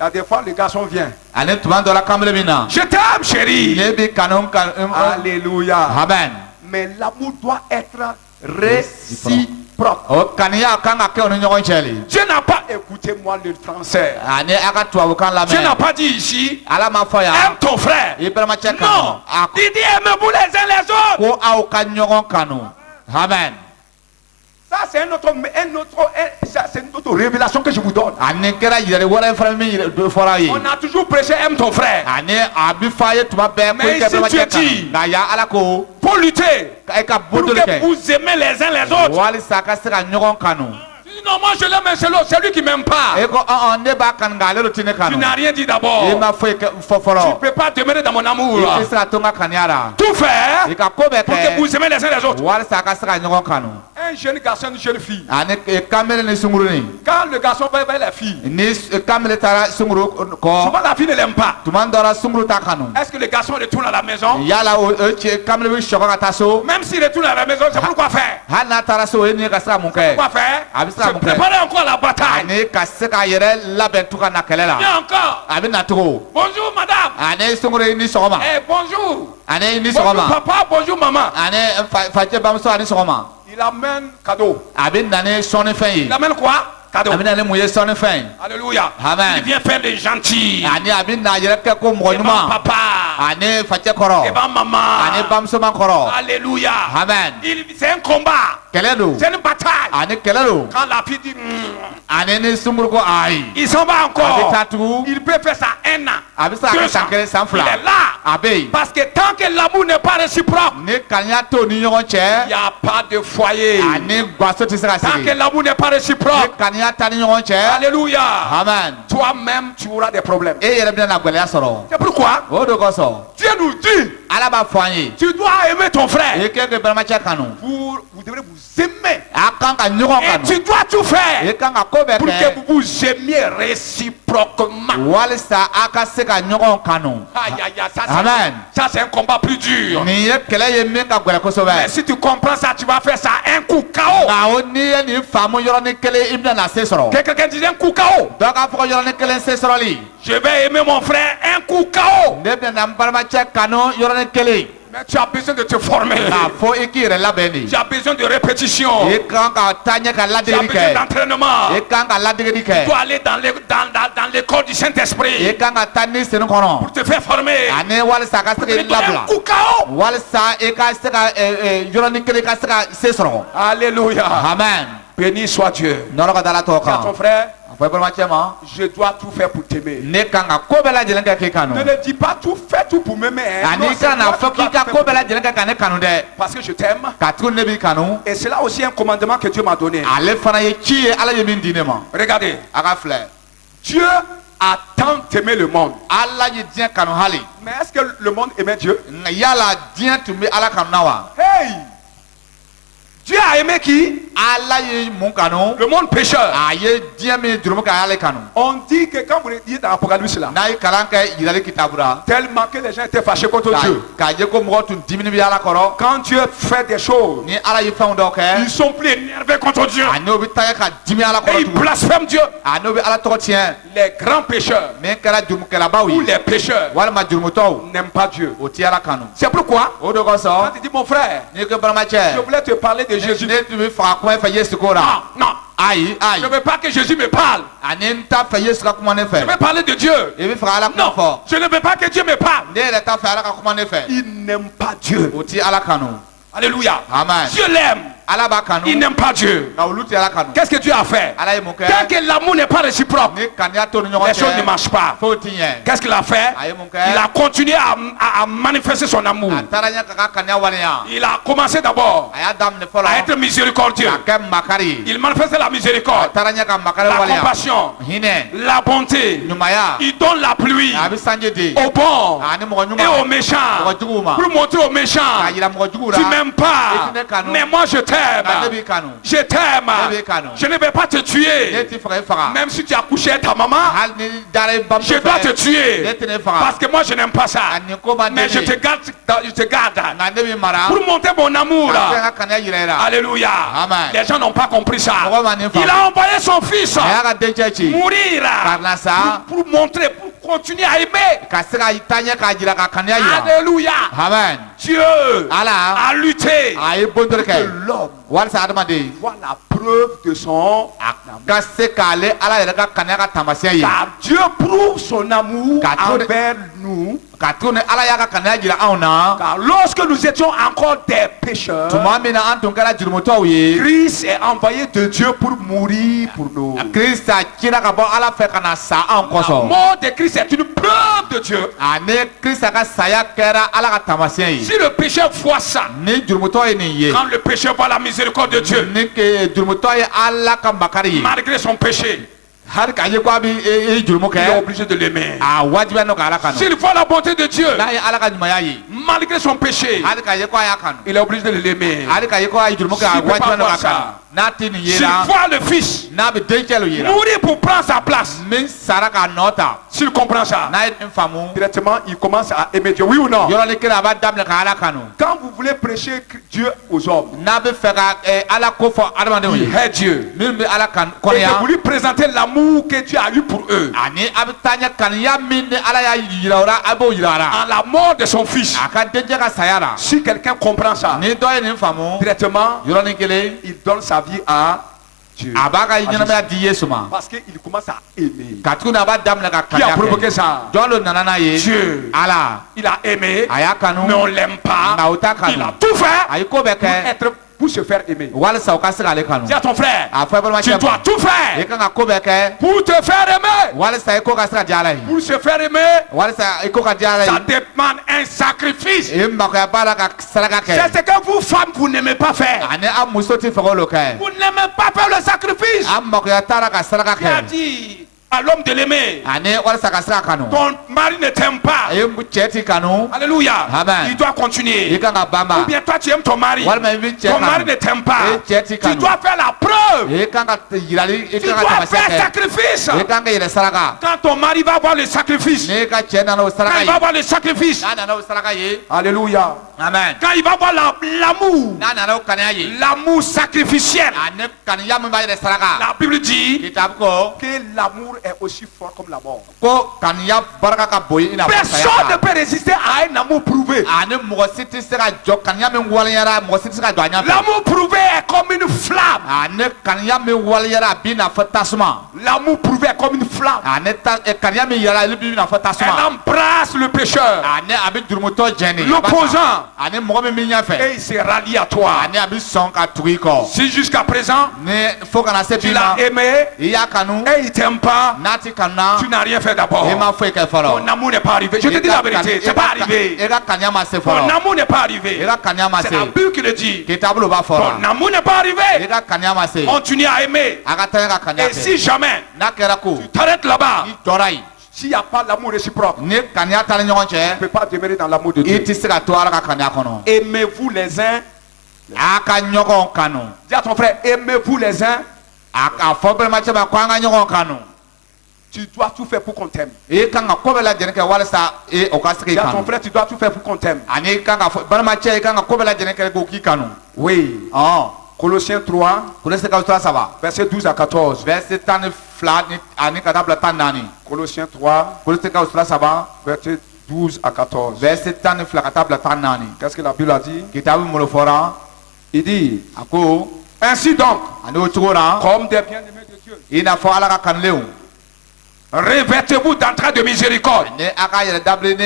Il y a des fois, le garçon vient. ani tuma dɔ la kamalen min na Je t'aime, chérie. ne bɛ kanu Alléluia. amen Mais l'amour doit être réciproque. o kaniya kan ka kɛ o ni ɲɔgɔn cɛ le Dieu n'a pas écouté moi le français. ani a ka tubabukan Dieu n'a lamɛn pas dit ici, ala ma fɔ yan aime ton frère. i balimacɛ kanu Non. a Il dit, aimez-vous les uns les autres. ko aw ka ɲɔgɔn kanu amen Ça, c'est c'est une autre révélation que je vous donne. ani kɛra yɛrɛ wɛrɛ fana min fɔra ye On a toujours prêché, aime ton frère. ani a bɛ fɔ a ye tuma bɛɛ ko Mais i ka ici, balimacɛ Dieu kanu dit- nka yan ala ko Pour lutter, e ka pour bondoli que kɛ vous aimez les uns les autres. walisa a ka se ka ɲɔgɔn kanu Non, moi je l'aime, c'est lui qui m'aime pas. e ko ne b'a kanu nka ale de tɛ ne Tu kanu n'as rien dit i d'abord. ma foyi fɔ Tu ne fɔlɔ peux pas demeurer dans mon amour. i tɛ se ka to n ka kaniya la Tout faire i ka ko bɛɛ pour que kɛ vous aimez les uns les autres. walisa a ka se ka ɲɔgɔn kanu Un un jeune garçon, une jeune fille, ani kamele ni sunguru ni quand le garçon va vers la fille, ni kamele tara sunguru ko souvent la fille ne l'aime pas. tuman dora sunguru ta kanu Est-ce que le garçon retourne à la maison? yala o kamele bi shoka ka taso Même s'il retourne à la maison, c'est pourquoi faire? hana tara so ni ka sa mun kɛ Quoi faire? a bɛ se ka Se mun kɛ préparer encore la bataille. ani ka se ka yɛrɛ labɛn tu ka na kɛlɛ la Viens encore. a bɛ na cogo Bonjour madame. ani sunguru ni sɔgɔma Eh, bonjour. ani ni Bonjour sɔgɔma papa, bonjour maman. ani facɛ bamuso ani sɔgɔma Il amène cadeau. a bɛ na ni sɔnnifɛn ye Il amène quoi? Cadeau. a bɛ na ni mun ye sɔnnifɛn Alléluia. Amen. Il vient faire des gentils. ani a bɛ na yɛrɛ kɛ ko mɔgɔ Et bon ɲuman papa. ani facɛ kɔrɔ Et bon maman. ani bamuso man kɔrɔ Alléluia. amen C'est un combat. kɛlɛ don C'est une bataille. ani kɛlɛ don Quand la fille dit, ani ni sunguru ko ayi il s'en va a bɛ encore. taa tugun Il peut faire ça un an. a bɛ se ka kɛ san kelen san Il fila est là. a bɛ yen Parce que tant que l'amour n'est pas réciproque, ni kaniya t'o ni ɲɔgɔn il cɛ n'y a pas de foyer. ani gaso tɛ se ka Tant que sigi l'amour n'est pas ni réciproque, kaniya ta ni ɲɔgɔn cɛ alléluia, amen toi-même tu auras des problèmes. e yɛrɛ bɛna na gɛlɛya sɔrɔ C'est pourquoi o de kosɔn Dieu nous dit, ala b'a fɔ an ye tu dois aimer ton frère. i kɛ kɛ balimacɛ kanu Vous devrez vous aimer. a kan ka ɲɔgɔn Et kanu tu dois tout i faire kan ka ko bɛɛ pour que kɛ vous vous aimiez réciproquement. walisa a ka se ka ɲɔgɔn kanu Aïe, aïe, aïe, Amen. ça c'est un combat plus dur. nin ye kɛlɛ ye min ka gɛlɛ Mais kosɛbɛ si tu comprends ça, tu vas faire ça un coup KO. nka o n'i ye nin faamu yɔrɔnin kelen i bɛna na se sɔrɔ Que quelqu'un dise un coup KO. dɔ k'a fɔ ko yɔrɔnin kelen se sɔrɔli Je vais aimer mon frère un coup KO. ne bɛna na n balimacɛ kanu yɔrɔnin kelen Mais tu as besoin de te former. k'a fɔ i k'i yɛrɛ labɛn de Tu as besoin de répétition. i kan ka taa ɲɛ ka Tu as ladegeli besoin kɛ d'entraînement. i kan ka ladegeli Tu kɛ dois aller dans l'école du i Saint-Esprit kan ka taa ni sen kɔnɔ pour te faire former. ani walisa a ka se Tu k'i dois un labila coup KO. walisa i ka se ka yɔrɔnin kelen ka se ka se sɔrɔ Alléluia. amen Béni soit Dieu. nɔrɔ ka da ala tɔgɔ Dis à ton kan frère, a fɔ i balimacɛ ma je dois tout faire pour t'aimer. ne kan ka ko bɛɛ lajɛlen kɛ k'i kanu Ne dis pas tout, fais tout pour m'aimer. hein. ani Non, i c'est kana toi fɔ qui dois k'i ka tout ko faire bɛɛ lajɛlen kɛ ka ne kanu dɛ parce que je t'aime. ka tugu ne b'i kanu Et c'est là aussi un commandement que Dieu m'a donné. ale fana ye ci ye ala ye min di ne ma Regardez, a ka filɛ Dieu a tant aimé le monde. ala ye diɲɛ kanu hali Mais est-ce que le monde aimait Dieu? nka yala diɲɛ tun bɛ ala kanu na wa Hey! Dieu a aimé qui? ala ye mun kanu Le monde pécheur. a ye diɲɛ min jurumu kɛ a y'ale kanu On dit que quand vous lisez dans l'Apocalypse là, n'a ye kalan kɛ yirali kitabura tellement que les gens étaient fâchés contre Dieu. k'a ye ko mɔgɔ tun dimini bɛ ala kɔrɔ Quand Dieu fait des choses, ni ala ye fɛnw dɔw ils kɛ sont plus énervés contre Dieu. a n'o bɛ taa ka dimi ala Et kɔrɔ ils tugun blasphèment Dieu. a n'o bɛ ala tɔgɔ tiɲɛ Les grands pécheurs min kɛra jurumukɛlabaw ou ye les pécheurs walima jurumutɔw n'aiment pas Dieu. o ti ala kanu C'est pourquoi, o de quand kosɔn tu dis mon frère, n'i ko je balimacɛ voulais te parler de Jésus. ne tun bɛ faga kuma fɛ yesu ko Non, la non, ayi je ayi ne veux pas que Jésus me parle. ani n t'a fɛ yesu ka kuma ne Je fɛ veux parler de Dieu. i bɛ faga ala kuma Non, fɔ je ne veux pas que Dieu me parle. ne yɛrɛ t'a fɛ ala ka kuma ne fɛ Il n'aime pas Dieu. o ti ala kanu Alléluia. amen Dieu l'aime. ala b'a kanu Il n'aime pas Dieu. nka olu ti ala kanu Qu'est-ce que Dieu a fait? ala ye mun kɛ Tant que l'amour n'est pas réciproque, ni kaniya t'o ni ɲɔgɔn les choses ne cɛ marchent pas. foyi ti ɲɛ Qu'est-ce qu'il a fait? a ye mun Il kɛ a continué à manifester son amour. a taara ɲɛ ka ka kaniya waleya Il a commencé d'abord a y'a daminɛ à fɔlɔ être miséricordieux. ka kɛ makari ye Il manifestait la a miséricorde, taara ɲɛ ka makari la waleya compassion, hinɛ la bonté. ɲumanya Il donne la pluie a bɛ sanji di aux bons ani mɔgɔ et aux ɲuman méchants mɔgɔ juguw ma pour montrer aux méchants, k'a yira mɔgɔ juguw tu la m'aimes pas, Et tu n'es qu'un homme. mais moi je nka ne t'aime. b'i kanu Je t'aime. Ne b'i kanu. Je ne vais pas te ne tuer. t'i faga i faga Même si tu as couché avec ta maman, hali ni dara i bamuso je dois te fɛ tuer. ne tɛ ne faga Parce que moi je n'aime pas ça. a nin ko man Mais di je ne te ye garde, je te garde. nka ne b'i mara Pour montrer mon amour. ka se ka kaniya yira i la Alléluia. Amen. Les gens n'ont pas compris ça. mɔgɔ ma nin Il faamu a envoyé son fils a y'a ka dencɛ ci mourir ka na sa pour montrer, pour continuer à aimer. ka se ka taa ɲɛ k'a jira ka kaniya yira Alléluia. amen Dieu ala a lutté a ye bondoli que kɛ l'homme walisa adamaden voit la preuve de son a ka se k'ale ala yɛrɛ ka kaniya ka taamasiyɛn ye car Dieu prouve son amour Car Dieu- envers nous. ka tuguni ala y'a ka kaniya jira anw na Car lorsque nous étions encore des pécheurs, tuma min na an tun kɛra jurumutɔw ye Christ est envoyé de Dieu pour mourir pour nous. krista cira ka bɔ ala fɛ ka na sa anw La kosɔn mort de Christ est une preuve de Dieu. ani krista ka saya kɛra ala ka taamasiyɛn ye Si le pécheur voit ça, ni jurumutɔ ye nin ye quand le pécheur voit la miséricorde de Dieu, ni jurumutɔ ye ala ka makari ye malgré son péché, hali ka ye ko abi e jurumu il est kɛ obligé de l'aimer. a wajibi no ka ala kanu S'il voit la bonté de Dieu, n'a ye ala ka ɲumanya ye malgré son péché, hali ka ye ko a y'a kanu il est obligé de l'aimer. hali ka ye ko a ye jurumu kɛ a S'il peut pas wajibi no voir ka kanu ça, n'a ti nin s'il yera voit le Fils n'a bɛ dencɛ lo yera mourir pour prendre sa place, min sara k'a nɔ ta s'il comprend ça, n'a ye nin faamu directement il commence à aimer Dieu. Oui ou non? yɔrɔnin kelen a b'a daminɛ ka ala kanu Quand vous voulez prêcher Dieu aux hommes, n'a bɛ fɛ ka ala ko fɔ adamadenw il ye hait Dieu. min bɛ ala kanu Et que kɔnɔya vous lui présentez l'amour que Dieu a eu pour eux. ani a bɛ taa ɲɛ kanuya min ni ala y'a yira o la a b'o yira o la En la mort de son Fils, a ka dencɛ ka saya la si quelqu'un comprend ça, ni dɔ ye nin faamu directement, yɔrɔnin kelen il donne sa vie à Dieu. a b'a ka ɲɛnamaya di Yesu ma Parce qu'il commence à aimer. ka tuguni a b'a daminɛ ka Qui a kanuya provoqué kɛ ça? jɔn lo nana n'a ye Dieu. ala Il a aimé, a y'a kanu mais on ne l'aime pas. nka o t'a Il kanu a tout fait a ye ko bɛɛ kɛ pour se faire aimer. walisa o ka se k'ale kanu Dis à ton frère, a fɔ i tu balimakɛ dois ma tout i faire kan ka ko bɛɛ kɛ pour te faire aimer. walisa i ko ka se ka di ala ye Pour se faire aimer, walisa i ko ka di ala ça ye demande un sacrifice. i makoya b'a la ka saraka C'est kɛ ce que vous, femmes, vous n'aimez pas faire. ani a muso ti fɛ k'olu kɛ Vous n'aimez pas faire le sacrifice. a makoya t'a la ka saraka Qui a kɛ dit à l'homme de l'aimer? ani walisa ka se ka kanu Ton mari ne t'aime pas. a ye cɛ ti kanu Alléluia. Amen. Il doit i continuer. kan ka ban ma Ou bien toi tu aimes ton mari. walima i bɛ cɛ Ton mari ne kanu t'aime pas. i cɛ ti Tu kanu dois faire la preuve. i kan ka yirali i Tu kan ka dois faire taamasiyɛ kɛ sacrifice. i kan ka yɛrɛ saraka Quand ton mari va voir le sacrifice, n'i ka cɛ nana o quand saraka il ye va voir le sacrifice, n'a nana o saraka ye Alléluia. amen Quand il va voir l'amour, n'a nana o kanuya ye l'amour sacrificiel, ani kanuya min b'a yɛrɛ saraka la Bible dit kitabu ko que l'amour est aussi fort comme la mort. ko kanuya barika ka bon i n'a fɔ Personne ne saya peut résister à un amour prouvé. ani mɔgɔ si tɛ se ka jɔ kanuya min waliyara mɔgɔ si tɛ se ka jɔ a ɲɛfɛ L'amour prouvé est comme une flamme. ani kanuya min waliyara a b'i n'a fɔ tasuma L'amour prouvé est comme une flamme. ani kanuya min yɛrɛ ale b'i n'a fɔ Elle tasuma embrasse le pécheur, ani a bɛ jurumutɔ jɛni l'opposant, ani mɔgɔ min b'i ɲɛfɛ et il se rallie à toi. ani a bɛ sɔn ka tugu i kɔ Si jusqu'à présent, ni fo kana se tu bi l'as ma aimé i y'a kanu et il t'aime pas, n'a ti kanuna tu n'as rien fait d'abord. i ma foyi kɛ Ton fɔlɔ amour n'est pas arrivé. Je te dis la vérité, c'est pas arrivé. i ka kanuya ma se Ton fɔlɔ amour n'est pas i arrivé. ka kanuya ma C'est se la Bible qui le dit. kitabu lo b'a fɔ Ton la amour n'est pas i arrivé. ka kanuya ma se Continue à aimer. a ka taa ka kanuya Et si kɛ jamais n'a kɛra ko t'arrêtes là-bas, i jɔra yen s'il n'y a pas l'amour réciproque, ni kanuya t'an ni ɲɔgɔn tu ne cɛ peux pas demeurer dans l'amour de i Dieu. tɛ se ka to ala ka kanuya kɔnɔ Aimez-vous les uns. a ka ɲɔgɔn kanu Dis à ton frère, aimez-vous les uns. a fɔ balimacɛ ma ko an ka ɲɔgɔn kanu Tu dois tout faire pour qu'on t'aime. i kan ka ko bɛɛ lajɛlen kɛ walasa o ka se k'i Dis à ton kanu frère, tu dois tout faire pour qu'on t'aime. ani i kan ka fɔ balimacɛ i kan ka ko bɛɛ lajɛlen kɛ k'o k'i kanu Oui. ɔn Colossiens 3, Kolosikaw 3:7 verset 12 à 14. verset 12 ani ka taa bila 14 Colossiens 3, Kolosikaw 3:7 verset 12 à 14. verset 12 ka taa bila 14 Qu'est-ce que la Bible a dit? kitabu mun lo fɔra Il dit, a ko ainsi donc, ani o cogo la comme des bien-aimés de Dieu, i n'a fɔ ala ka kanulenw revêtez-vous d'entrain de miséricorde ni a ka yɛrɛ dabile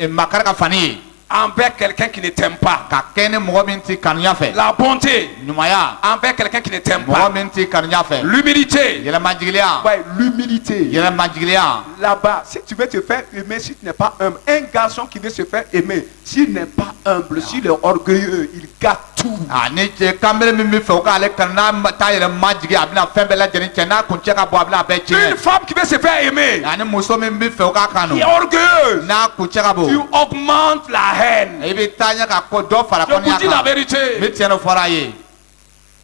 ni makari ka fani ye envers quelqu'un qui ne t'aime pas. ka kɛ ni mɔgɔ min ti kanuya fɛ La bonté ɲumanya envers quelqu'un qui ne t'aime mɔgɔ pas. min ti kanuya fɛ L'humilité. yɛlɛmajigiliya Ouais, l'humilité. yɛlɛmajigiliya Là-bas, si tu veux te faire aimer, si tu n'es pas humble, un garçon qui veut se faire aimer, s'il n'est pas humble, s'il est orgueilleux, il gâte tout. ani cɛ kanbere min bɛ fɛ o k'ale kanu n'a t'a yɛrɛ majigi a bɛna fɛn bɛɛ lajɛlen cɛ n'a kun cɛ ka bɔ a bɛna bɛɛ Une tiɲɛ femme qui veut se faire aimer, ani muso min bɛ fɛ o k'a kanu qui est orgueilleuse, n'a kun cɛ ka tu bon augmentes la haine. i bɛ taa ɲɛ ka ko dɔ fara Je vous kɔnɔya dis la kan vérité. ni tiɲɛ dɔ fɔra a ye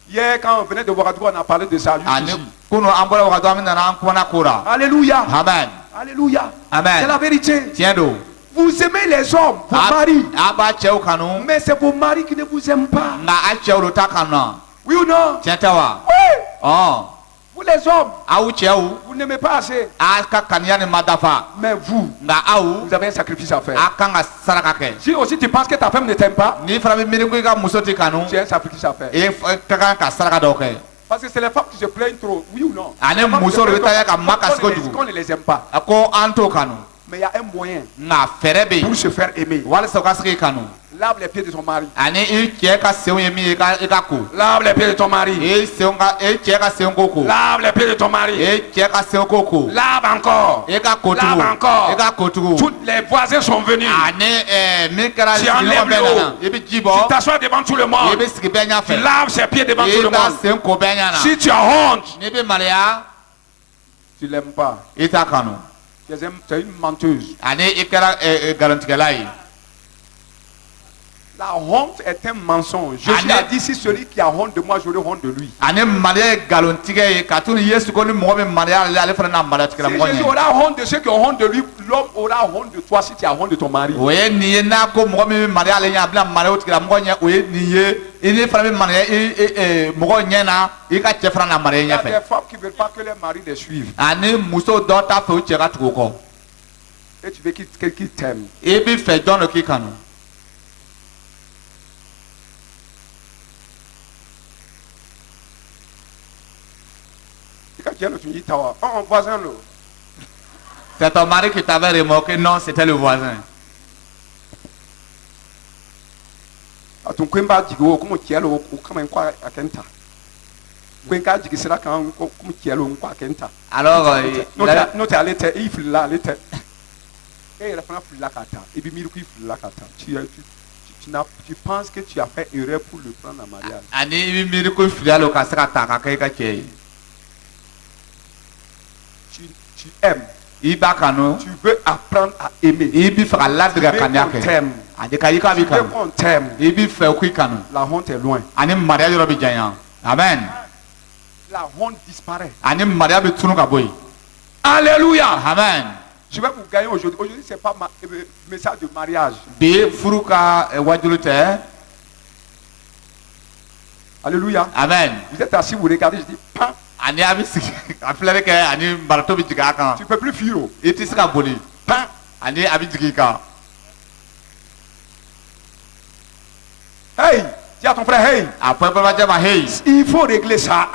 Hier, quand on venait de Ouagadougou, on a parlé de ça. juste ani ici. kunu an bɔra wagadu an bɛ nana an kumana ko la Alléluia. amen Alléluia. Amen. C'est la vérité. tiɲɛ don Vous aimez les hommes, vos maris, a b'a cɛw kanu mais c'est vos maris qui ne vous aiment pas. nka a cɛw lo ta kanu na Oui ou non? tiɲɛ tɛ wa Oui. ɔn Vous les hommes, aw cɛw vous n'aimez pas assez. a ka kanuya nin ma dafa Mais vous, nka aw vous avez un sacrifice à faire. a kan ka saraka kɛ Si aussi tu penses que ta femme ne t'aime pas, n'i fana bɛ miiri ko i ka muso ti kanu tu as un sacrifice à faire. i ka kan ka saraka dɔw kɛ Parce que c'est les femmes qui se plaignent trop, oui ou non? Ani Les femmes qui se muso de bɛ plaignent taa trop, ka ma ka qu'on siko ne les- jugu. qu'on ne les aime pas. a ko an t'o kanu Mais il y a un moyen nka fɛɛrɛ bɛ pour yen se faire aimer. walasa u ka se k'i kanu Lave les pieds de ton mari. ani i cɛ ka senw ye min ye i ka ko Lave les pieds de ton mari. i cɛ ka senw ko ko Lave les pieds de ton mari. i cɛ ka senw ko ko Lave encore. i ka ko tugu Lave encore. i ka ko tugu Tous les voisins sont venus. ani min kɛra Tu enlèves sigiɲɔgɔn bɛɛ l'eau. nana i bɛ ji Tu bɔ t'assois devant tout le i monde. bɛ sigi bɛɛ Tu ɲɛfɛ laves ses pieds devant tout i le b'a monde. sen ko bɛɛ ɲɛna Si tu as honte, n'i bɛ maloya Tu l'aimes pas. i t'a kanu Tu es une menteuse. ani i kɛra nkalontigɛla ye La honte est un mensonge. Jésus Amen. a dit si celui qui a honte de moi, j'aurai honte de lui. ani maliya ye nkalontigɛ ye ka tuni yesu ko ni mɔgɔ min maliya ale ale fana n'a maliya Si tigilamɔgɔ Jésus ye aura honte de ceux qui ont honte de lui, l'homme aura honte de toi si tu as honte de ton mari. o ye nin ye n'a ko mɔgɔ min bɛ maliya ale ɲɛ a bɛna maliya o tigilamɔgɔ ɲɛ o ye nin ye i ni fana bɛ maliya mɔgɔ ɲɛ na i ka cɛ fana n'a maliya Il y a ɲɛfɛ des femmes qui ne veulent pas que les maris les suivent. ani muso dɔ t'a fɛ o cɛ ka tugu o kɔ Et tu veux qu'ils t'aiment. i b'i fɛ jɔn dɔ k'i kanu Quand tu es là, tu dis, oh, voisin, là. c'est ton mari qui t'avait remarqué non c'était le voisin Tu kwemba jigo como tielo kama nkwa akenta. Kwenka jigisira kan como tielo nkwa akenta. alors No te alete if la alete. Et la fana fila kata. Et bi miru ki fila kata. Tu penses que tu as fait erreur pour le prendre en mariage. ani i bɛ miiri ko filiale ka se ka ta ka kɛ i ka cɛ ye Tu aimes. i b'a kanu Tu veux apprendre à aimer. i b'i fɛ ka ladege Tu veux kanuya qu'on kɛ t'aime. ani ka i ka b'i Tu veux kanu qu'on t'aime. i b'i fɛ o k'i kanu La honte est loin. ani mariya yɔrɔ bɛ janya amen La honte disparaît. ani mariya bɛ tunu ka bɔ yen Alléluia. amen Je vais vous gagner aujourd'hui. Aujourd'hui, ce n'est pas message de mariage. bi furu ka wajulu tɛ Alléluia. amen Vous êtes assis, vous regardez, je dis, pan. ani a bɛ sigi ka filɛli kɛ ani maratɔ bɛ jigin a kan Tu ne peux plus fuir. i tɛ se ka boli Pan. ani a bɛ jigin i kan Hey, dis à ton frère, hey. a fɔ balimakɛ ma heyi Il faut régler ça.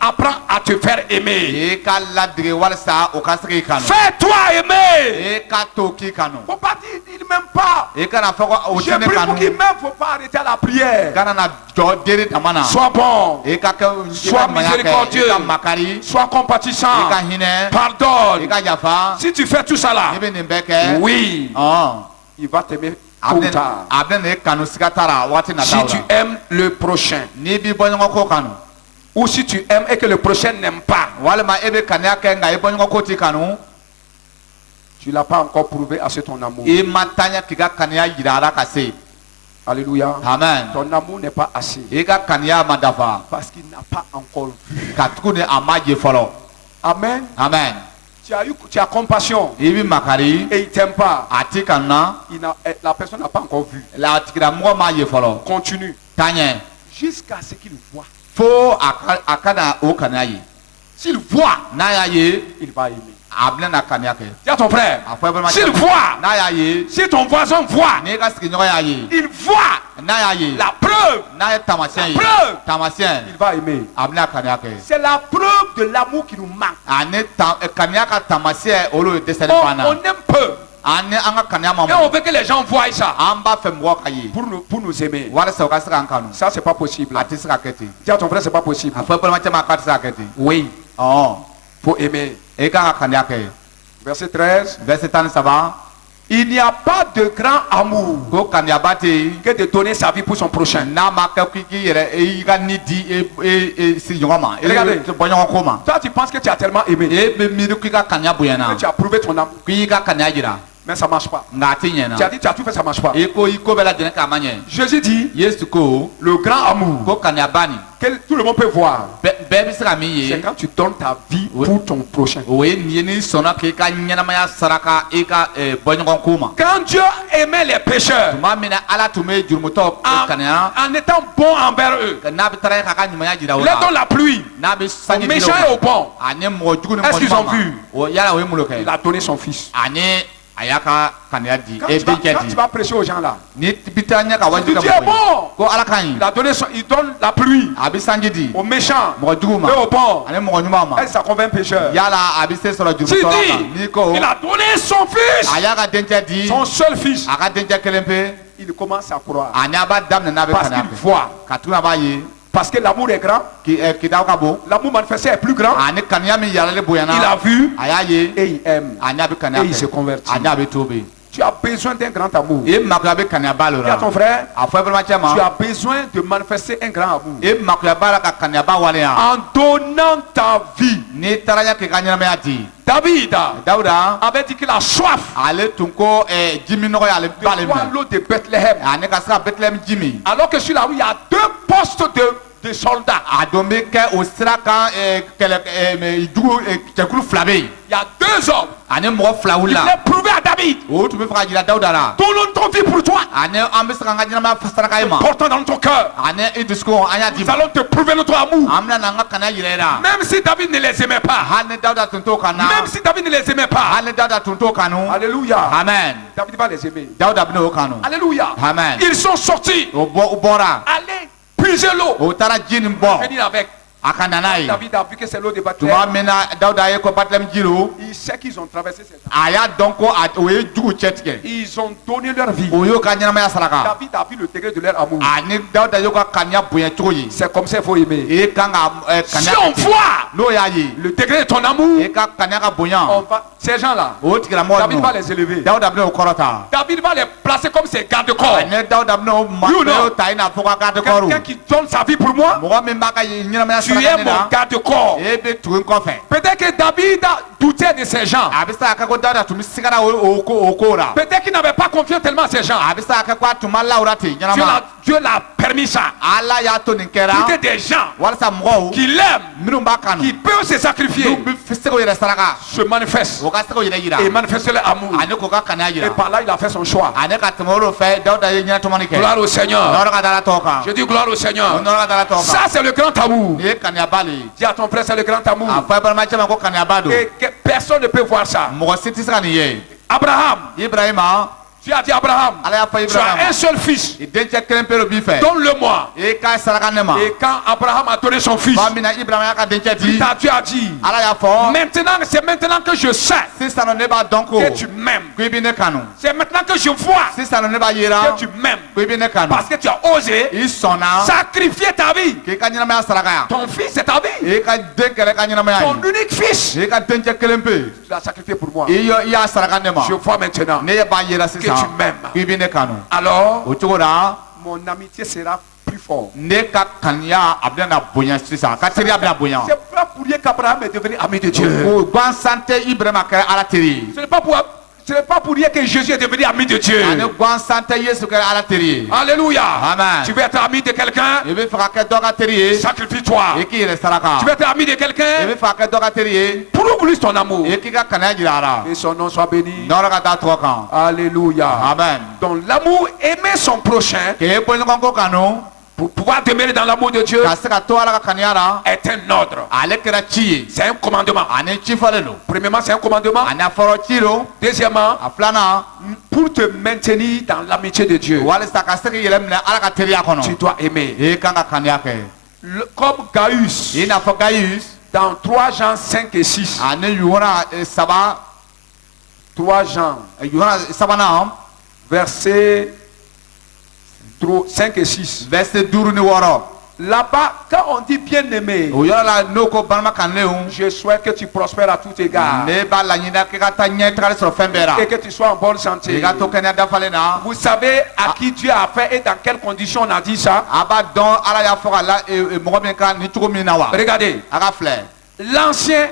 Apprends à te faire aimer. i ka ladege walasa o ka se k'i kanu Fais-toi aimer. i ka to k'i kanu Faut pas dire, il ne m'aime pas. i kana fɔ ko o J'ai tɛ ne pris pour kanu qu'il m'aime, faut pas arrêter à la prière. kana na jɔ deri dama na Sois bon. i ka kɛ Sois miséricordieux. i ka makari Sois i compatissant. ka hinɛ i Pardonne. ka yafa Si tu fais tout ça là, i bɛ nin bɛɛ kɛ oui, ɔn il va t'aimer a tôt ou bɛ tard. a bɛ na i kanu siga t'a la waati Si nataw tu la aimes le prochain, n'i b'i bɔɲɔgɔn ko kanu ou si tu aimes et que le prochain n'aime pas, walima e bɛ kanuya kɛ nka i bɔɲɔgɔn ko t'i kanu tu ne l'as pas encore prouvé à ce ton amour. i ma taɲa k'i ka kanuya yira a la ka se Alléluia. amen Ton amour n'est pas assez. i ka kanuya ma dafa Parce qu'il n'a pas encore vu. ka tuguni a ma je fɔlɔ Amen. amen Tu as compassion i bɛ makari et il ne t'aime pas. a t'i kanu na La personne n'a pas encore vu. la tigilamɔgɔ ma ye fɔlɔ Continue. taa ɲɛ Jusqu'à ce qu'il voit. fo a ka na o kanuya ye S'il voit, n'a y'a ye il va aimer. a bɛna na kanuya kɛ Dis à ton frère. a fɔ balimakɛ S'il voit, n'a y'a ye si ton voisin voit, n'i ka sigiɲɔgɔn y'a ye il voit n'a y'a ye la preuve, n'a ye taamasiyɛn ye preuve. taamasiyɛn il va aimer. a bɛna kanuya kɛ C'est la preuve de l'amour qui nous manque. ani kanuya ka taamasiyɛn olu ye dɛsɛli On, ban na on aime peu. ani an ka kanuya ma Et on mɔ veut que les gens voient ça an b'a fɛ mɔgɔ ka ye pour nous aimer. walasa u ka se k'an kanu Ça, c'est pas possible. a tɛ se ka kɛ ten Dis à ton frère, c'est pas possible. a fɔ balimakɛ ma k'a tɛ se ka kɛ ten Oui, ɔn faut aimer. i kan ka kanuya kɛ Verset 13. verset 13 Il n'y a pas de grand amour ko kanuyaba tɛ yen que de donner sa vie pour son prochain. n'a ma kɛ k'i yɛrɛ i ka ni di sigiɲɔgɔn ma Regardez. bɔɲɔgɔn ko ma Toi, tu penses que tu as tellement aimé, e bɛ miiri k'i ka kanuya bonyana que tu as prouvé ton amour, k'i ka kanuya jira mais ça marche pas. nka a tɛ Tu as ɲɛna dit, tu as tout fait, ça marche pas. i ko bɛɛ lajɛlen k'a ma ɲɛ Jésus dit, yesu ko le grand amour ko kanuyaba nin que tout le monde peut voir, bɛɛ bɛ se ka min c'est ye quand tu donnes ta vie pour ton prochain. o ye nin ye n'i sɔnna k'i ka ɲɛnamaya saraka i ka bɔɲɔgɔn ko ma Quand Dieu aimait les pécheurs tuma min na ala tun bɛ jurumutɔw kanuya en étant bon envers eux, n'a bɛ taara k'a ka ɲumanya jira o les dons la la pluie, n'a bɛ aux sanji méchants et aux bons, ani mɔgɔ jugu ni Est-ce mɔgɔ qu'ils ont ɲuman vu? ma o yala o ye mun de kɛ il a donné son fils. ani a y'a ka kanuya di Quand, e tu vas, denkɛ quand tu di vas prêcher aux gens là, ni bi taa ɲɛ ka tu wajibi dis ka Dieu est mɔgɔ ye bon. ko ala ka ɲi Il a donné il donne la pluie a bɛ sanji di aux méchants mɔgɔ jugu ma et aux bons. ani mɔgɔ ɲuman ma Et ça convainc pécheurs. yala a bɛ se sɔrɔ Tu jurumutɔ la dis, n'i ko il a donné son fils, a y'a ka denkɛ di son seul fils. a ka denkɛ kelen pe Il commence à croire. ani a b'a daminɛ n'a bɛ Parce kanuya qu'il kɛ voit. ka tuguni a b'a ye Parce que l'amour est grand. kitaw ka bon L'amour manifesté est plus grand. ani kanuya min yalalen Il bonyana a vu a y'a ye et il aime. ani a bɛ kanuya Et il se kɛ convertit. ani a bɛ tobe Tu as besoin d'un grand amour. e makuya be kaniya ba lo Dis à ton la frère, a fɔ balima cɛ ma tu as besoin de manifester un grand amour. e makuya ba la ka kaniya ba waleya En donnant ta vie. n'i taara ɲɛ k'i ka ɲɛnamaya di David dawuda avait dit qu'il a soif ale tun ko jimi nɔgɔ y'ale de b'ale boire minɛ l'eau de Bethléem. ani ka se ka Bethlehem jimi Alors que sur la rue, il y a 2 postes de soldats. a don bɛ kɛ o sira kan jugu cɛkulu fila bɛ yen Il y a 2 hommes ani mɔgɔ fila qui wulila voulaient prouver à David. o tun bɛ fɛ ka jira dawuda la Donnons ton vie pour toi. ani an bɛ se k'an ka ɲɛnamaya saraka i ma Portant dans ton cœur. ani i dusukun an y'a di Nous ma allons te prouver notre amour. an bɛna n'an ka kaniya yira i la Même si David ne les aimait pas. hali ni dawuda tun t'o kan na Même si David ne les aimait pas. hali ni dawuda tun t'o kanu Alléluia. amen David va les aimer. dawuda bɛna o kanu Alléluia. Amen. Ils sont sortis. o bɔra Allez puiser l'eau. o taara ji nin bɔ Venir avec. a ka na n'a ye David a vu que c'est l'eau de tuma Bethléem. min na dawuda ye ko Bethlehem ji lo Il sait qu'ils ont traversé ces gens. a y'a dɔn ko o ye jugu cɛ tigɛ Ils ont donné leur vie. o y'o ka ɲɛnamaya saraka David a vu le degré de leur amour. ani dawuda y'o ka kaniya bonya cogo ye C'est comme ça qu'il faut aimer. i kan ka Si kaniya on voit n'o y'a ye le degré de ton amour, i ka kaniya ka bonya ces gens-là, o tigilamɔgɔ David va ninnu les élever. dawuda bɛna o kɔrɔta David va les placer comme ses gardes-corps. ani dawuda bɛna o You know. ta i n'a fɔ ka garde kɔrɔ Quelqu'un qui donne sa vie pour moi, mɔgɔ min b'a ka ɲɛnamaya tu es saraka ne mon la garde-corps. e bɛ tugu n kɔfɛ Peut-être que David doutait de ces gens. a bɛ se ka kɛ ko dawuda tun bɛ sigara o ko la Peut-être qu'il n'avait pas confiance tellement à ces gens. a bɛ se ka kɛ ko a tun ma lawura ten ɲɛnama Dieu l'a permis ça. ala y'a to nin Pour kɛra que des gens walasa mɔgɔw qui l'aiment, minnu b'a kanu qui peuvent se sacrifier, n'u bɛ se k'o yɛrɛ saraka se manifestent o ka se k'o yɛrɛ yira et manifester leur amour. ani k'o ka kaniya Et yira par là, il a fait son choix. ani ka tɛmɛ o fɛ dawuda ye ɲɛnatɔmɔni kɛ Gloire au Seigneur. nɔrɔ ka da ala tɔgɔ kan Je dis gloire au o Seigneur. nɔrɔ ka da ala tɔgɔ Ça, kan c'est le grand amour. nin ye kaniyaba le ye Dis à ton frère, c'est le grand amour. a fɔ balimacɛ ma ko kaniyaba don Et que personne ne peut voir ça. mɔgɔ si tɛ se ka nin ye Abraham, ibrahima tu as dit Abraham, ala y'a fɔ tu as un ibrahima seul fils. i dencɛ kelen pe de b'i fɛ Donne-le-moi. i k'a saraka ne ma Et quand Abraham a donné son fils, tuma min na ibrahima y'a ka dencɛ di Dieu a dit, ala y'a fɔ maintenant, c'est maintenant que je sais sisan ne b'a dɔn ko que tu m'aimes. ko i bɛ ne kanu C'est maintenant que je vois sisan ne b'a yira que tu m'aimes. ko i bɛ ne kanu Parce que tu as osé i sɔnna sacrifier ta vie. k'i ka ɲɛnamaya saraka yan Ton fils, c'est ta vie. i ka den kɛlɛ ka ɲɛnamaya Ton ye unique fils. i ka dencɛ kelen pe Tu l'as sacrifié pour moi. i y'a saraka ne ma Je vois maintenant. ne b'a yira Que sisan tu m'aimes. ko i bɛ ne kanu Alors, o cogo la mon amitié sera plus forte. ne ka kaniya a bɛna bonya sisan ka teriya bɛna bonya C'est pas pour rien qu'Abraham est devenu ami de Dieu. o gansan tɛ ibrahima kɛra ala teri ye Ce n'est pas pour rien que Jésus est devenu ami de Dieu. ani gansan tɛ yesu kɛra ala teri ye Alléluia. Amen. Tu veux être ami de quelqu'un? i bɛ fɛ ka kɛ dɔ ka teri ye Sacrifie-toi. i k'i yɛrɛ saraka Tu veux être ami de i quelqu'un? bɛ fɛ ka kɛ dɔ ka teri ye Prouve-lui ton amour. i k'i ka kaniya jira a la Que son nom soit béni. nɔrɔ ka da tɔgɔ kan Alléluia. amen Donc l'amour, aimer son prochain, k'e bɔɲɔgɔnko kanu pour pouvoir demeurer dans l'amour de Dieu, ka se ka to ala ka kaniya la est un ordre. ale kɛra ci ye C'est un commandement. ani ci fɔlen don Premièrement, c'est un commandement. ani a fɔra ci don Deuxièmement, a filanan pour te maintenir dans l'amitié de Dieu, walisa ka se k'i yɛrɛ minɛ ala ka teriya tu kɔnɔ dois aimer. i kan ka kaniya kɛ Comme Gaius, i n'a fɔ gayus dans 3 Jean 5 et 6. ani yuhana saba 3 Jean, yuhana sabanan versets 5 et 6. verset 5 ni 6 Là-bas, quand on dit bien-aimé, o yɔrɔ la n'o ko balima kanulenw je souhaite que tu prospères à tout égard ne b'a laɲini k'i ka taa ɲɛ tagali sɔrɔ fɛn bɛɛ la et que tu sois en bonne i santé. ka to kɛnɛya dafalen na Vous savez à qui Dieu a fait et dans quelles conditions on a dit ça? a b'a dɔn ala y'a fɔ ka la mɔgɔ min kan ni cogo min na wa Regardez, a ka filɛ l'ancien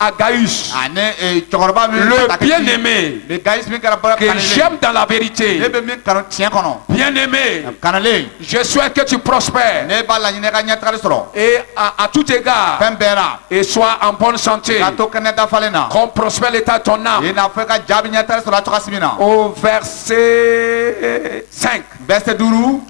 Agaius, ani cɛkɔrɔba min le bien-aimé le gayus min kɛra baara que kanulen j'aime dans la ne vérité, bɛ min kanu tiɲɛ kɔnɔ bien-aimé, kanulen je souhaite que tu prospères ne b'a laɲini ka ɲɛ tagali sɔrɔ et à tout égard fɛn bɛɛ la et sois en bonne santé, ka to kɛnɛya dafalen na comme prospère l'état de ton âme. i n'a fɔ i ka jaabi ɲɛ tagali sɔrɔ a cogoya si min na Au verset 5. verset 5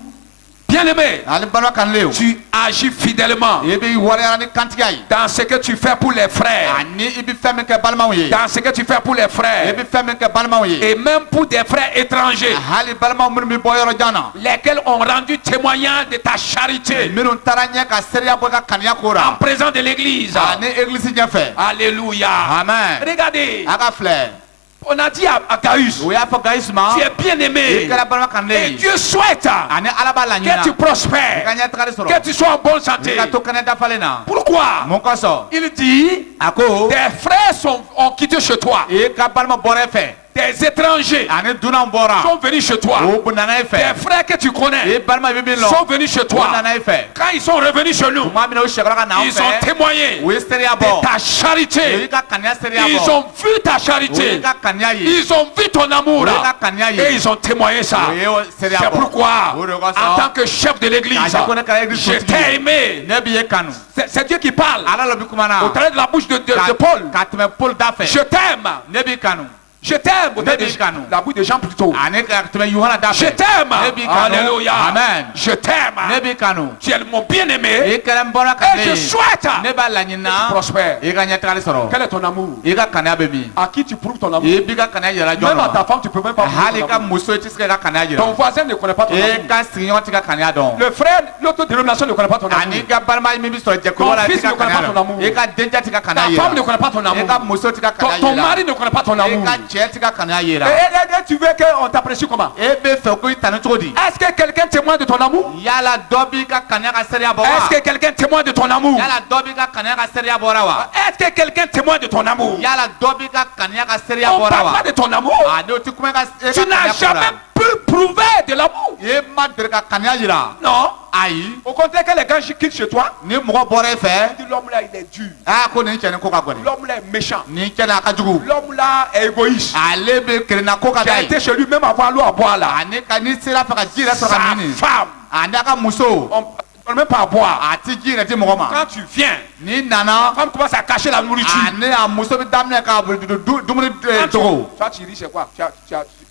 Bien-aimé, ani balima kanulenw tu agis fidèlement i bɛ waleyala ni kantigiya ye dans ce que tu fais pour les frères, ani i bɛ fɛn min kɛ balimaw ye dans ce que tu fais pour les i frères, bɛ fɛn min kɛ balimaw ye et même pour des frères étrangers, hali balimaw minnu bɛ bɔ yɔrɔ jan na lesquels ont rendu témoignage de ta charité minnu taara ɲɛ ka seereya bɔ i ka kaniya ko en la présence de l'église. ani église ɲɛfɛ Alléluia. amen Regardez, a ka filɛ on a dit à Gaius, o y'a fɔ gayis ma tu es i bien-aimé kɛra balima et kanulen ye Dieu souhaite ani ala b'a que tu laɲinina i prospères, ka ɲɛ tagali que sɔrɔ tu sois en bonne santé. i ka to kɛnɛ dafalen na Pourquoi? mun kosɔn Il dit, a ko tes frères ont quitté chez toi. i ka balima bɔra e fɛ Des étrangers ani dunan bɔra sont venus chez toi. o nana i Des fɛ frères que tu i connais balima bɛ min sont lɔ venus chez o toi. nana i fɛ Quand ils sont revenus chez nous, tuma min na o sɛgɛra ka na an ils ont fɛ témoigné o ye seereya de bɔ ta o y'i charité. ka kaniya seereya Ils bɔ ont vu ta o y'i charité. ka kaniya ye Ils ont vu ton amour. o y'i ka kaniya Et ye ils ont témoigné ça. o ye seereya C'est bɔ pourquoi, o de en kosɔn tant que chef de l'église, k'a ko ne kɛra église je t'ai aimé. ne b'i ye kanu C'est Dieu qui parle ala lɔ bi kuma na au travers de la bouche de Paul. ka tɛmɛ Paul da fɛ Je t'aime. ne b'i kanu Je t'aime. Au Ne travers b'i de kanu. la bouche de Jean plutôt. ani ka tɛmɛ Yohana da Je fɛ t'aime. ne b'i kanu Alléluia. amen Je t'aime. ne b'i kanu Tu es mon bien-aimé. i kɛra n bɔra ka Et je ne souhaite ne b'a que tu laɲinina prospères. i ka ɲɛtagali sɔrɔ Quel est ton amour? i ka kaniya bɛ min À qui tu prouves ton amour? i b'i ka kaniya yɛrɛ jɔn Même à ta ma femme, tu peux même pas prouver hali i ton ka amour. muso i tɛ se ka i ka kaniya Ton jira voisin ne connaît pas ton i amour. ka sigiɲɔgɔn tɛ ka kaniya dɔn Le frère, l'autre dénomination ne connaît pas ton ani i amour. ka balima min bɛ sɔrɔ jɛkulu la i fils tɛ ka ne connaît pas kaniya ton amour. dɔn i ka dencɛ tɛ ka Ta kaniya femme ne jira connaît pas ton i ka amour. muso tɛ ka kaniya Ton jira mari ne connaît pas ton i amour. ka cɛ tɛ ka kaniya jira Et tu veux qu'on t'apprécie comment? e bɛ fɛ ko i tanu cogo di Est-ce que quelqu'un témoigne de ton amour? yala dɔ b'i ka kaniya ka seereya bɔ Est-ce wa que quelqu'un témoigne de ton amour? yala dɔ b'i ka kaniya ka seereya bɔra wa Est-ce que quelqu'un témoigne de ton amour? yala dɔ b'i ka kaniya ka seereya On bɔra parle wa pas de ton amour. a n'o tɛ kuma i ka Tu n'as jamais pu prouver de l'amour. i ma deli ka kaniya jira Non. ayi Au contraire, quand les gens quittent chez toi, ni mɔgɔ bɔra i fɛ tu dis l'homme là, il est dur. aa ko nin cɛ nin ko ka gɔni L'homme là est méchant. nin cɛ nin a ka jugu L'homme là est égoïste. ale bɛ kelenna ko ka Qui da a ye été chez lui même avant l'eau à boire là. ani ka ni sera fɛ ka ji yɛrɛ sɔrɔ Sa ka min femme, ani a ka muso on ne donne même pas à boire. a ti ji yɛrɛ di mɔgɔ ma Quand tu viens, ni nana la femme commence à cacher la nourriture. ani a muso bɛ daminɛ ka dumuni Quand dogo toi, tu ris, c'est quoi?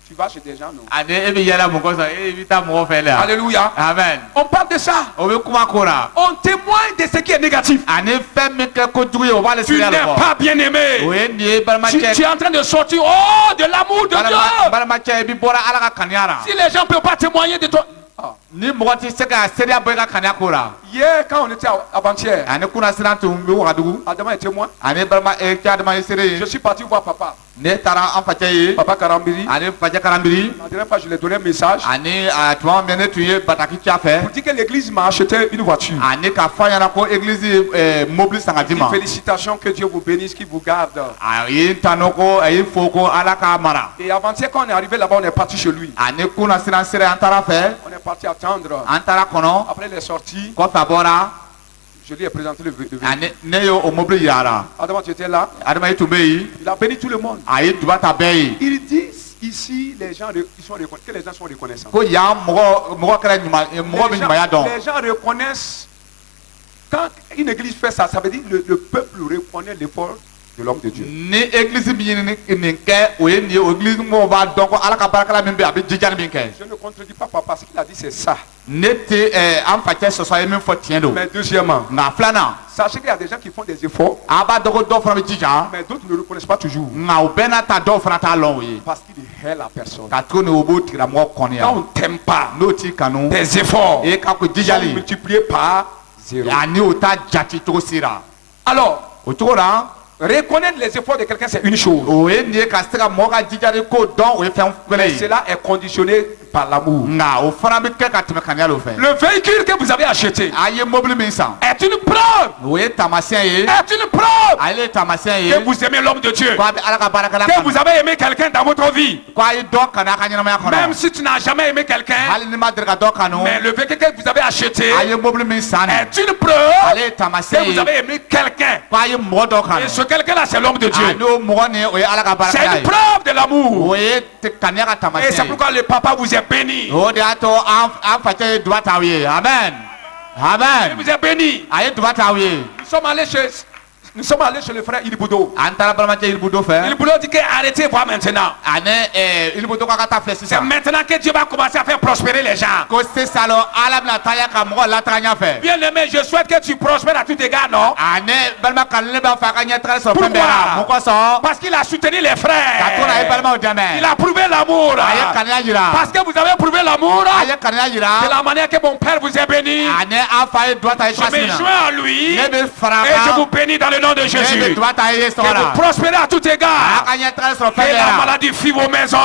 Tu vas chez des gens, non? ani e bɛ yɛlɛ mɔgɔ sɔrɔ e bɛ taa mɔgɔ fɛ la Alléluia. amen On parle de ça. o bɛ kuma ko la On témoigne de ce qui est négatif. ani fɛn min kɛ kojugu ye o b'ale Tu seereya n'es de fɔ pas bien aimé. o ye nin ye balimacɛ Tu es en train de sortir oh, de l'amour de Dieu. balimacɛ i bɛ bɔra ala ka kaniya la Si les gens ne peuvent pas témoigner de toi. ni mɔgɔ tɛ se ka seereya bɔ i ka kaniya ko la Hier, quand on était avant-hier, ani kunna siran tun bɛ wagadugu Adama est témoin. ani balima cɛ adama ye seere Je ye suis parti voir papa. ne taara an facɛ ye Papa Karambiri. ani facɛ karanbiri La dernière fois, je lui ai donné un message. ani tuma min ne tun ye bataki ci a fɛ Pour dire que l'église m'a acheté une voiture. ani k'a fɔ a ɲɛna ko église ye mobili san ka di ma Félicitations, que Dieu vous bénisse, qu'il vous garde. a ye n tanu ko a ye fo ko ala k'a mara Et avant-hier, quand on est arrivé là-bas, on est parti chez lui. ani kunna siran seere an taara fɛ On est parti attendre. an taara kɔnɔ Après, il est sorti. kɔfɛ a bɔra Je lui ai présenté le véhicule. ani ne ye o mobili yira a la Adama, tu étais là. adama i tun bɛ yen Il a béni tout le monde. a ye duba ta bɛɛ ye Il dit ici, les gens, que les gens sont reconnaissants. ko yan mɔgɔ kɛra mɔgɔ bɛ ɲumanya dɔn Les gens reconnaissent. Quand une église fait ça, ça veut dire le peuple reconnaît l'effort de l'homme de Dieu. ni église bɛ nin kɛ o ye nin ye o église mɔgɔw b'a dɔn ko ala ka baarakɛla min bɛ yen a bɛ jijani min kɛ Je ne contredis pas papa, ce qu'il a dit c'est ça. ne tɛ an facɛ sɔsɔ ye min fɔ tiɲɛ don Mais deuxièmement, nka filanan sachez qu'il y a des gens qui font des efforts, a b'a dɔn ko dɔw fana bɛ jija mais d'autres ne le reconnaissent pas toujours. nka o bɛɛ n'a ta dɔw fana t'a lɔn o ye Parce qu'il hait la personne. ka tuguni o b'o tigilamɔgɔ Quand kɔniya on ne t'aime pas, n'o t'i kanu tes efforts e ka ko sont jijali multipliés par zéro. ani o ta jate cogo si la Alors, o cogo la reconnaître les efforts de quelqu'un, c'est une chose. o ye nin ye ka se ka mɔgɔ ka jijali ko dɔn o ye fɛn Mais kelen ye cela est conditionné par l'amour. nka o fana bɛ kɛ ka tɛmɛ kaniya de fɛ Le véhicule que vous avez acheté a ye mobili min san est une preuve. o ye taamasiyɛn ye Est une preuve ale ye taamasiyɛn ye que vous aimez l'homme de Dieu. ko a bɛ ala ka baarakɛla Que kanu vous avez aimé quelqu'un dans votre vie. ko a ye dɔ kanu a ka ɲɛnamaya Même kɔnɔ si tu n'as jamais aimé quelqu'un, hali ni ma deli ka dɔ kanu mais le véhicule que vous avez acheté a ye mobili min san nin est une preuve ale ye que taamasiyɛn vous ye avez aimé quelqu'un. ko a ye mɔgɔ dɔ Et kanu ce quelqu'un-là, c'est l'homme de Dieu. ani o mɔgɔ nin o ye ala ka C'est baarakɛla une ye preuve de l'amour. o ye kaniya ka Et c'est taamasiyɛn ye pourquoi le papa vous est béni. o de y'a to an facɛ ye duba t'aw ye amen Il amen vous est béni. a ye duba t'aw ye Nous sommes allés chez le frère Iliboudo. an taara balimacɛ yiribudo fɛ Iliboudo dit que arrêtez voir maintenant. ani yiribudo k'a ka taa filɛ C'est sisan maintenant que Dieu va commencer à faire prospérer les gens. ko sisan lɔ ala bɛna taa ya ka mɔgɔ lataga ɲɛfɛ Bien aimé, je souhaite que tu prospères à tout égard, non? ani balima kanu ne b'a fɛ a ka ɲɛtaga sɔrɔ fɛn bɛɛ la mun Pourquoi? kosɔn Parce qu'il a soutenu les ka to na a ye frères. balimaw Il dɛmɛ a prouvé l'amour. a ye kaniya jira Parce que vous avez prouvé l'amour. a ye kaniya jira De la manière que mon père vous est béni. ani an fa ye duba ta ye Je cogoya me min na joins à lui. ne bɛ fara Et je a vous kan bénis dans le le nom de Jésus. ne doit pas y Que vous prospérez à tout égard. Que la maladie fuit vos maisons.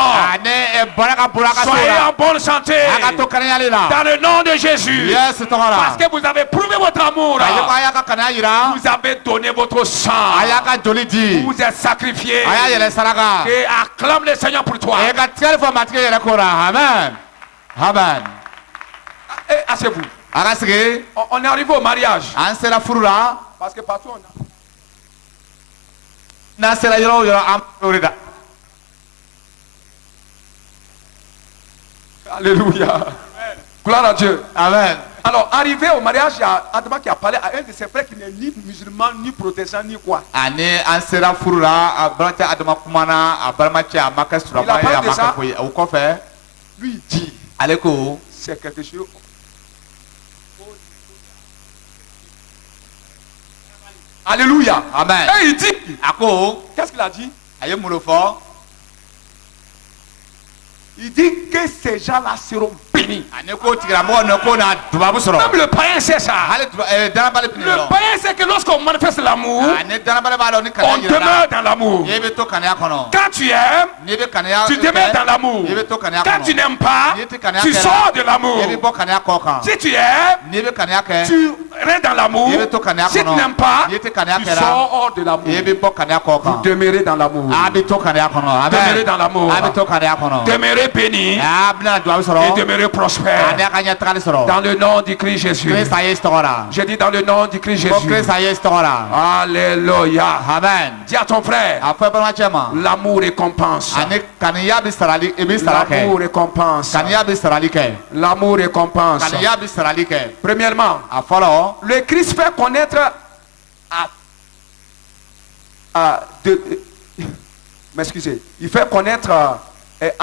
Soyez en bonne santé. Dans le nom de Jésus. Parce que vous avez prouvé votre amour. Vous avez donné votre sang. Vous êtes sacrifié. Et acclame le Seigneur pour toi. Amen. Amen. Et asseyez-vous. On est arrivé au mariage. Parce que partout on a... Alléluia. Gloire à Dieu. Amen. Alors, arrivé au mariage, il y a Adama qui a parlé à un de ses frères qui n'est ni musulman, ni protestant, ni quoi. Il a parlé de ça. Lui, il dit, c'est quelque chose. Alléluia. Amen. Et il dit, qu'est-ce qu'il a dit? Il dit que ces gens-là seront bénis. Même le païen sait ça. Le païen sait que lorsqu'on manifeste l'amour, on demeure dans l'amour. Quand tu aimes, tu demeures dans l'amour. Quand tu n'aimes pas, tu sors de l'amour. Si tu aimes, tu restes dans l'amour. Si tu n'aimes pas, tu sors hors de l'amour. Vous demeurez dans l'amour. Demeurez dans l'amour. Demeurez béni et demeurez prospère. Dans le nom du Christ Jésus. J'ai dit dans le nom du Christ Jésus. Alléluia. Amen. Dis à ton frère, l'amour récompense. L'amour récompense. L'amour récompense. Premièrement, le Christ fait connaître m'excusez, il fait connaître à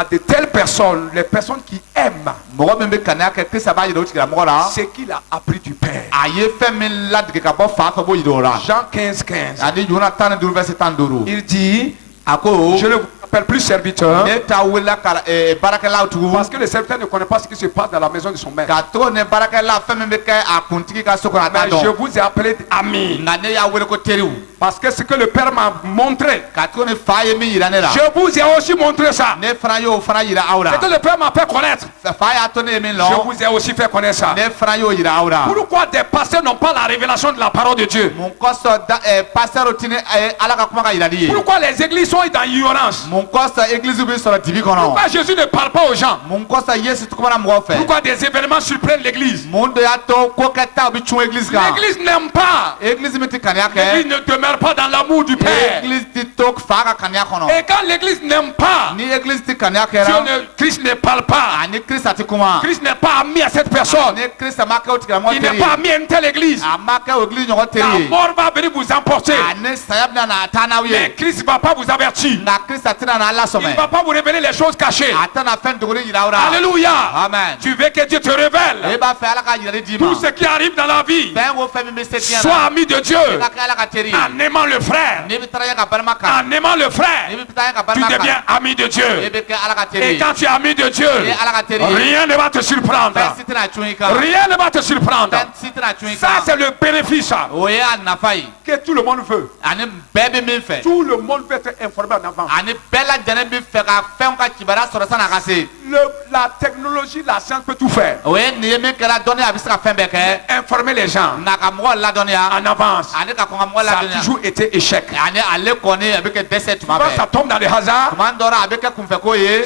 de telles personnes, les personnes qui aiment ce qu'il a appris du Père. Jean 15:15. Il dit, je ne vous appelle plus serviteur, parce que le serviteur ne connaît pas ce qui se passe dans la maison de son maître. Mais je vous ai appelé ami, parce que ce que le Père m'a montré, je vous ai aussi montré ça. Ce que le Père m'a fait connaître, je vous ai aussi fait connaître ça. Pourquoi des pasteurs n'ont pas la révélation de la parole de Dieu? Pourquoi les églises sont dans l'ignorance? Pourquoi Jésus ne parle pas aux gens? Pourquoi des événements surprennent l'église? L'église n'aime pas. L'église ne demeure pas dans l'amour du Père. Et quand l'église n'aime pas, Christ ne parle pas. Christ n'est pas ami à cette personne. Il n'est pas ami à une telle église. La mort va venir vous emporter. Mais Christ ne va pas vous avertir. Il ne va pas vous révéler les choses cachées. Alléluia. Amen. Tu veux que Dieu te révèle tout ce qui arrive dans la vie. Sois ami de Dieu. En aimant le frère. En aimant le frère, tu deviens ami de Dieu. Et quand tu es ami de Dieu, rien ne va te surprendre. Rien ne va te surprendre. Ça, c'est le bénéfice que tout le monde veut. Tout le monde veut être informé en avant. La technologie, la science peut tout faire. Informer les gens en avance. Ça a toujours été échec. Souvent, ça tombe dans le hasard.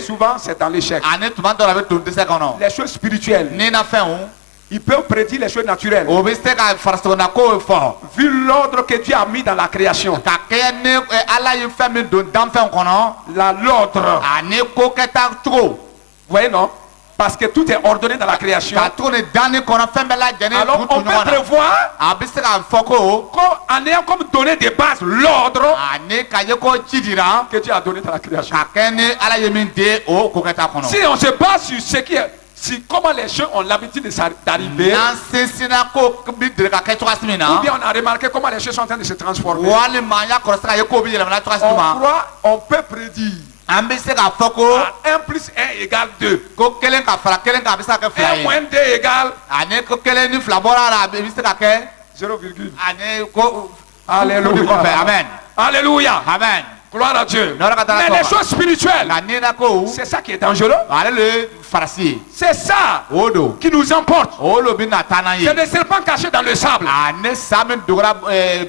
Souvent, c'est dans l'échec. Les choses spirituelles, ils peuvent prédire les choses naturelles. Vu l'ordre que Dieu a mis dans la création. L'ordre. Vous voyez, non? Parce que tout est ordonné dans la création. Alors on peut prévoir en ayant comme donné des bases l'ordre que Dieu a donné dans la création. Si on se base sur ce qui est, comment les choses ont l'habitude d'arriver, ou bien on a remarqué comment les choses sont en train de se transformer, on peut prédire 1 plus 1 égale 2. 1 moins 2 égale 0,1. Alléluia. Amen. Alléluia. Amen. Gloire à Dieu. Non, regarde Mais la les Torah. choses spirituelles, La nina ko. c'est ça qui est dangereux. Ale le farasi. C'est ça Odo. qui nous emporte. Olo bi na tanaye. C'est des serpents cachés dans le sable Ane samen dogora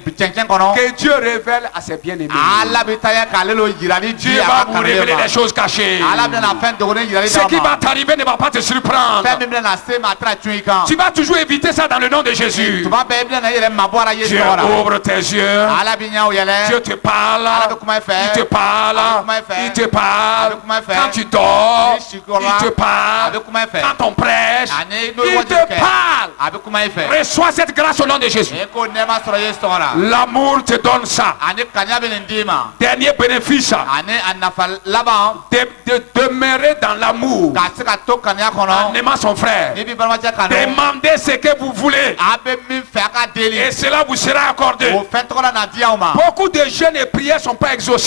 bitchenchen kono. que Dieu révèle à ses bien-aimés. Ala bitaya kalelo yirani Dieu di va aka vous révéler kalema. des choses cachées. Ala bi na fen dogone yirani Ce qui va t'arriver ne va pas te surprendre. Fem bi na se ma tra tuika. Tu vas toujours éviter ça dans le nom de Jésus. Tuba be bi na yere mabora Dieu yesu ora. ouvre tes yeux. Ala bi nya o yele. Dieu te parle. Il te parle. Il te parle. Quand tu dors, il te parle. Quand on prêche, il te parle. Abi kuma ife. Reçois cette grâce au nom de Jésus. Eko nema soro yesu ora. L'amour te donne ça. Ane kanya bi ndima. Dernier bénéfice, Ane anafa laba. de demeurer dans l'amour Ka se ka to kanya kono. en aimant son frère. Ni bi balma ja kanu. Demandez ce que vous voulez Abe min fe aka deli. et cela vous sera accordé. O fe tokona na dia o ma. Beaucoup de jeûnes et prières ne sont pas exaucés.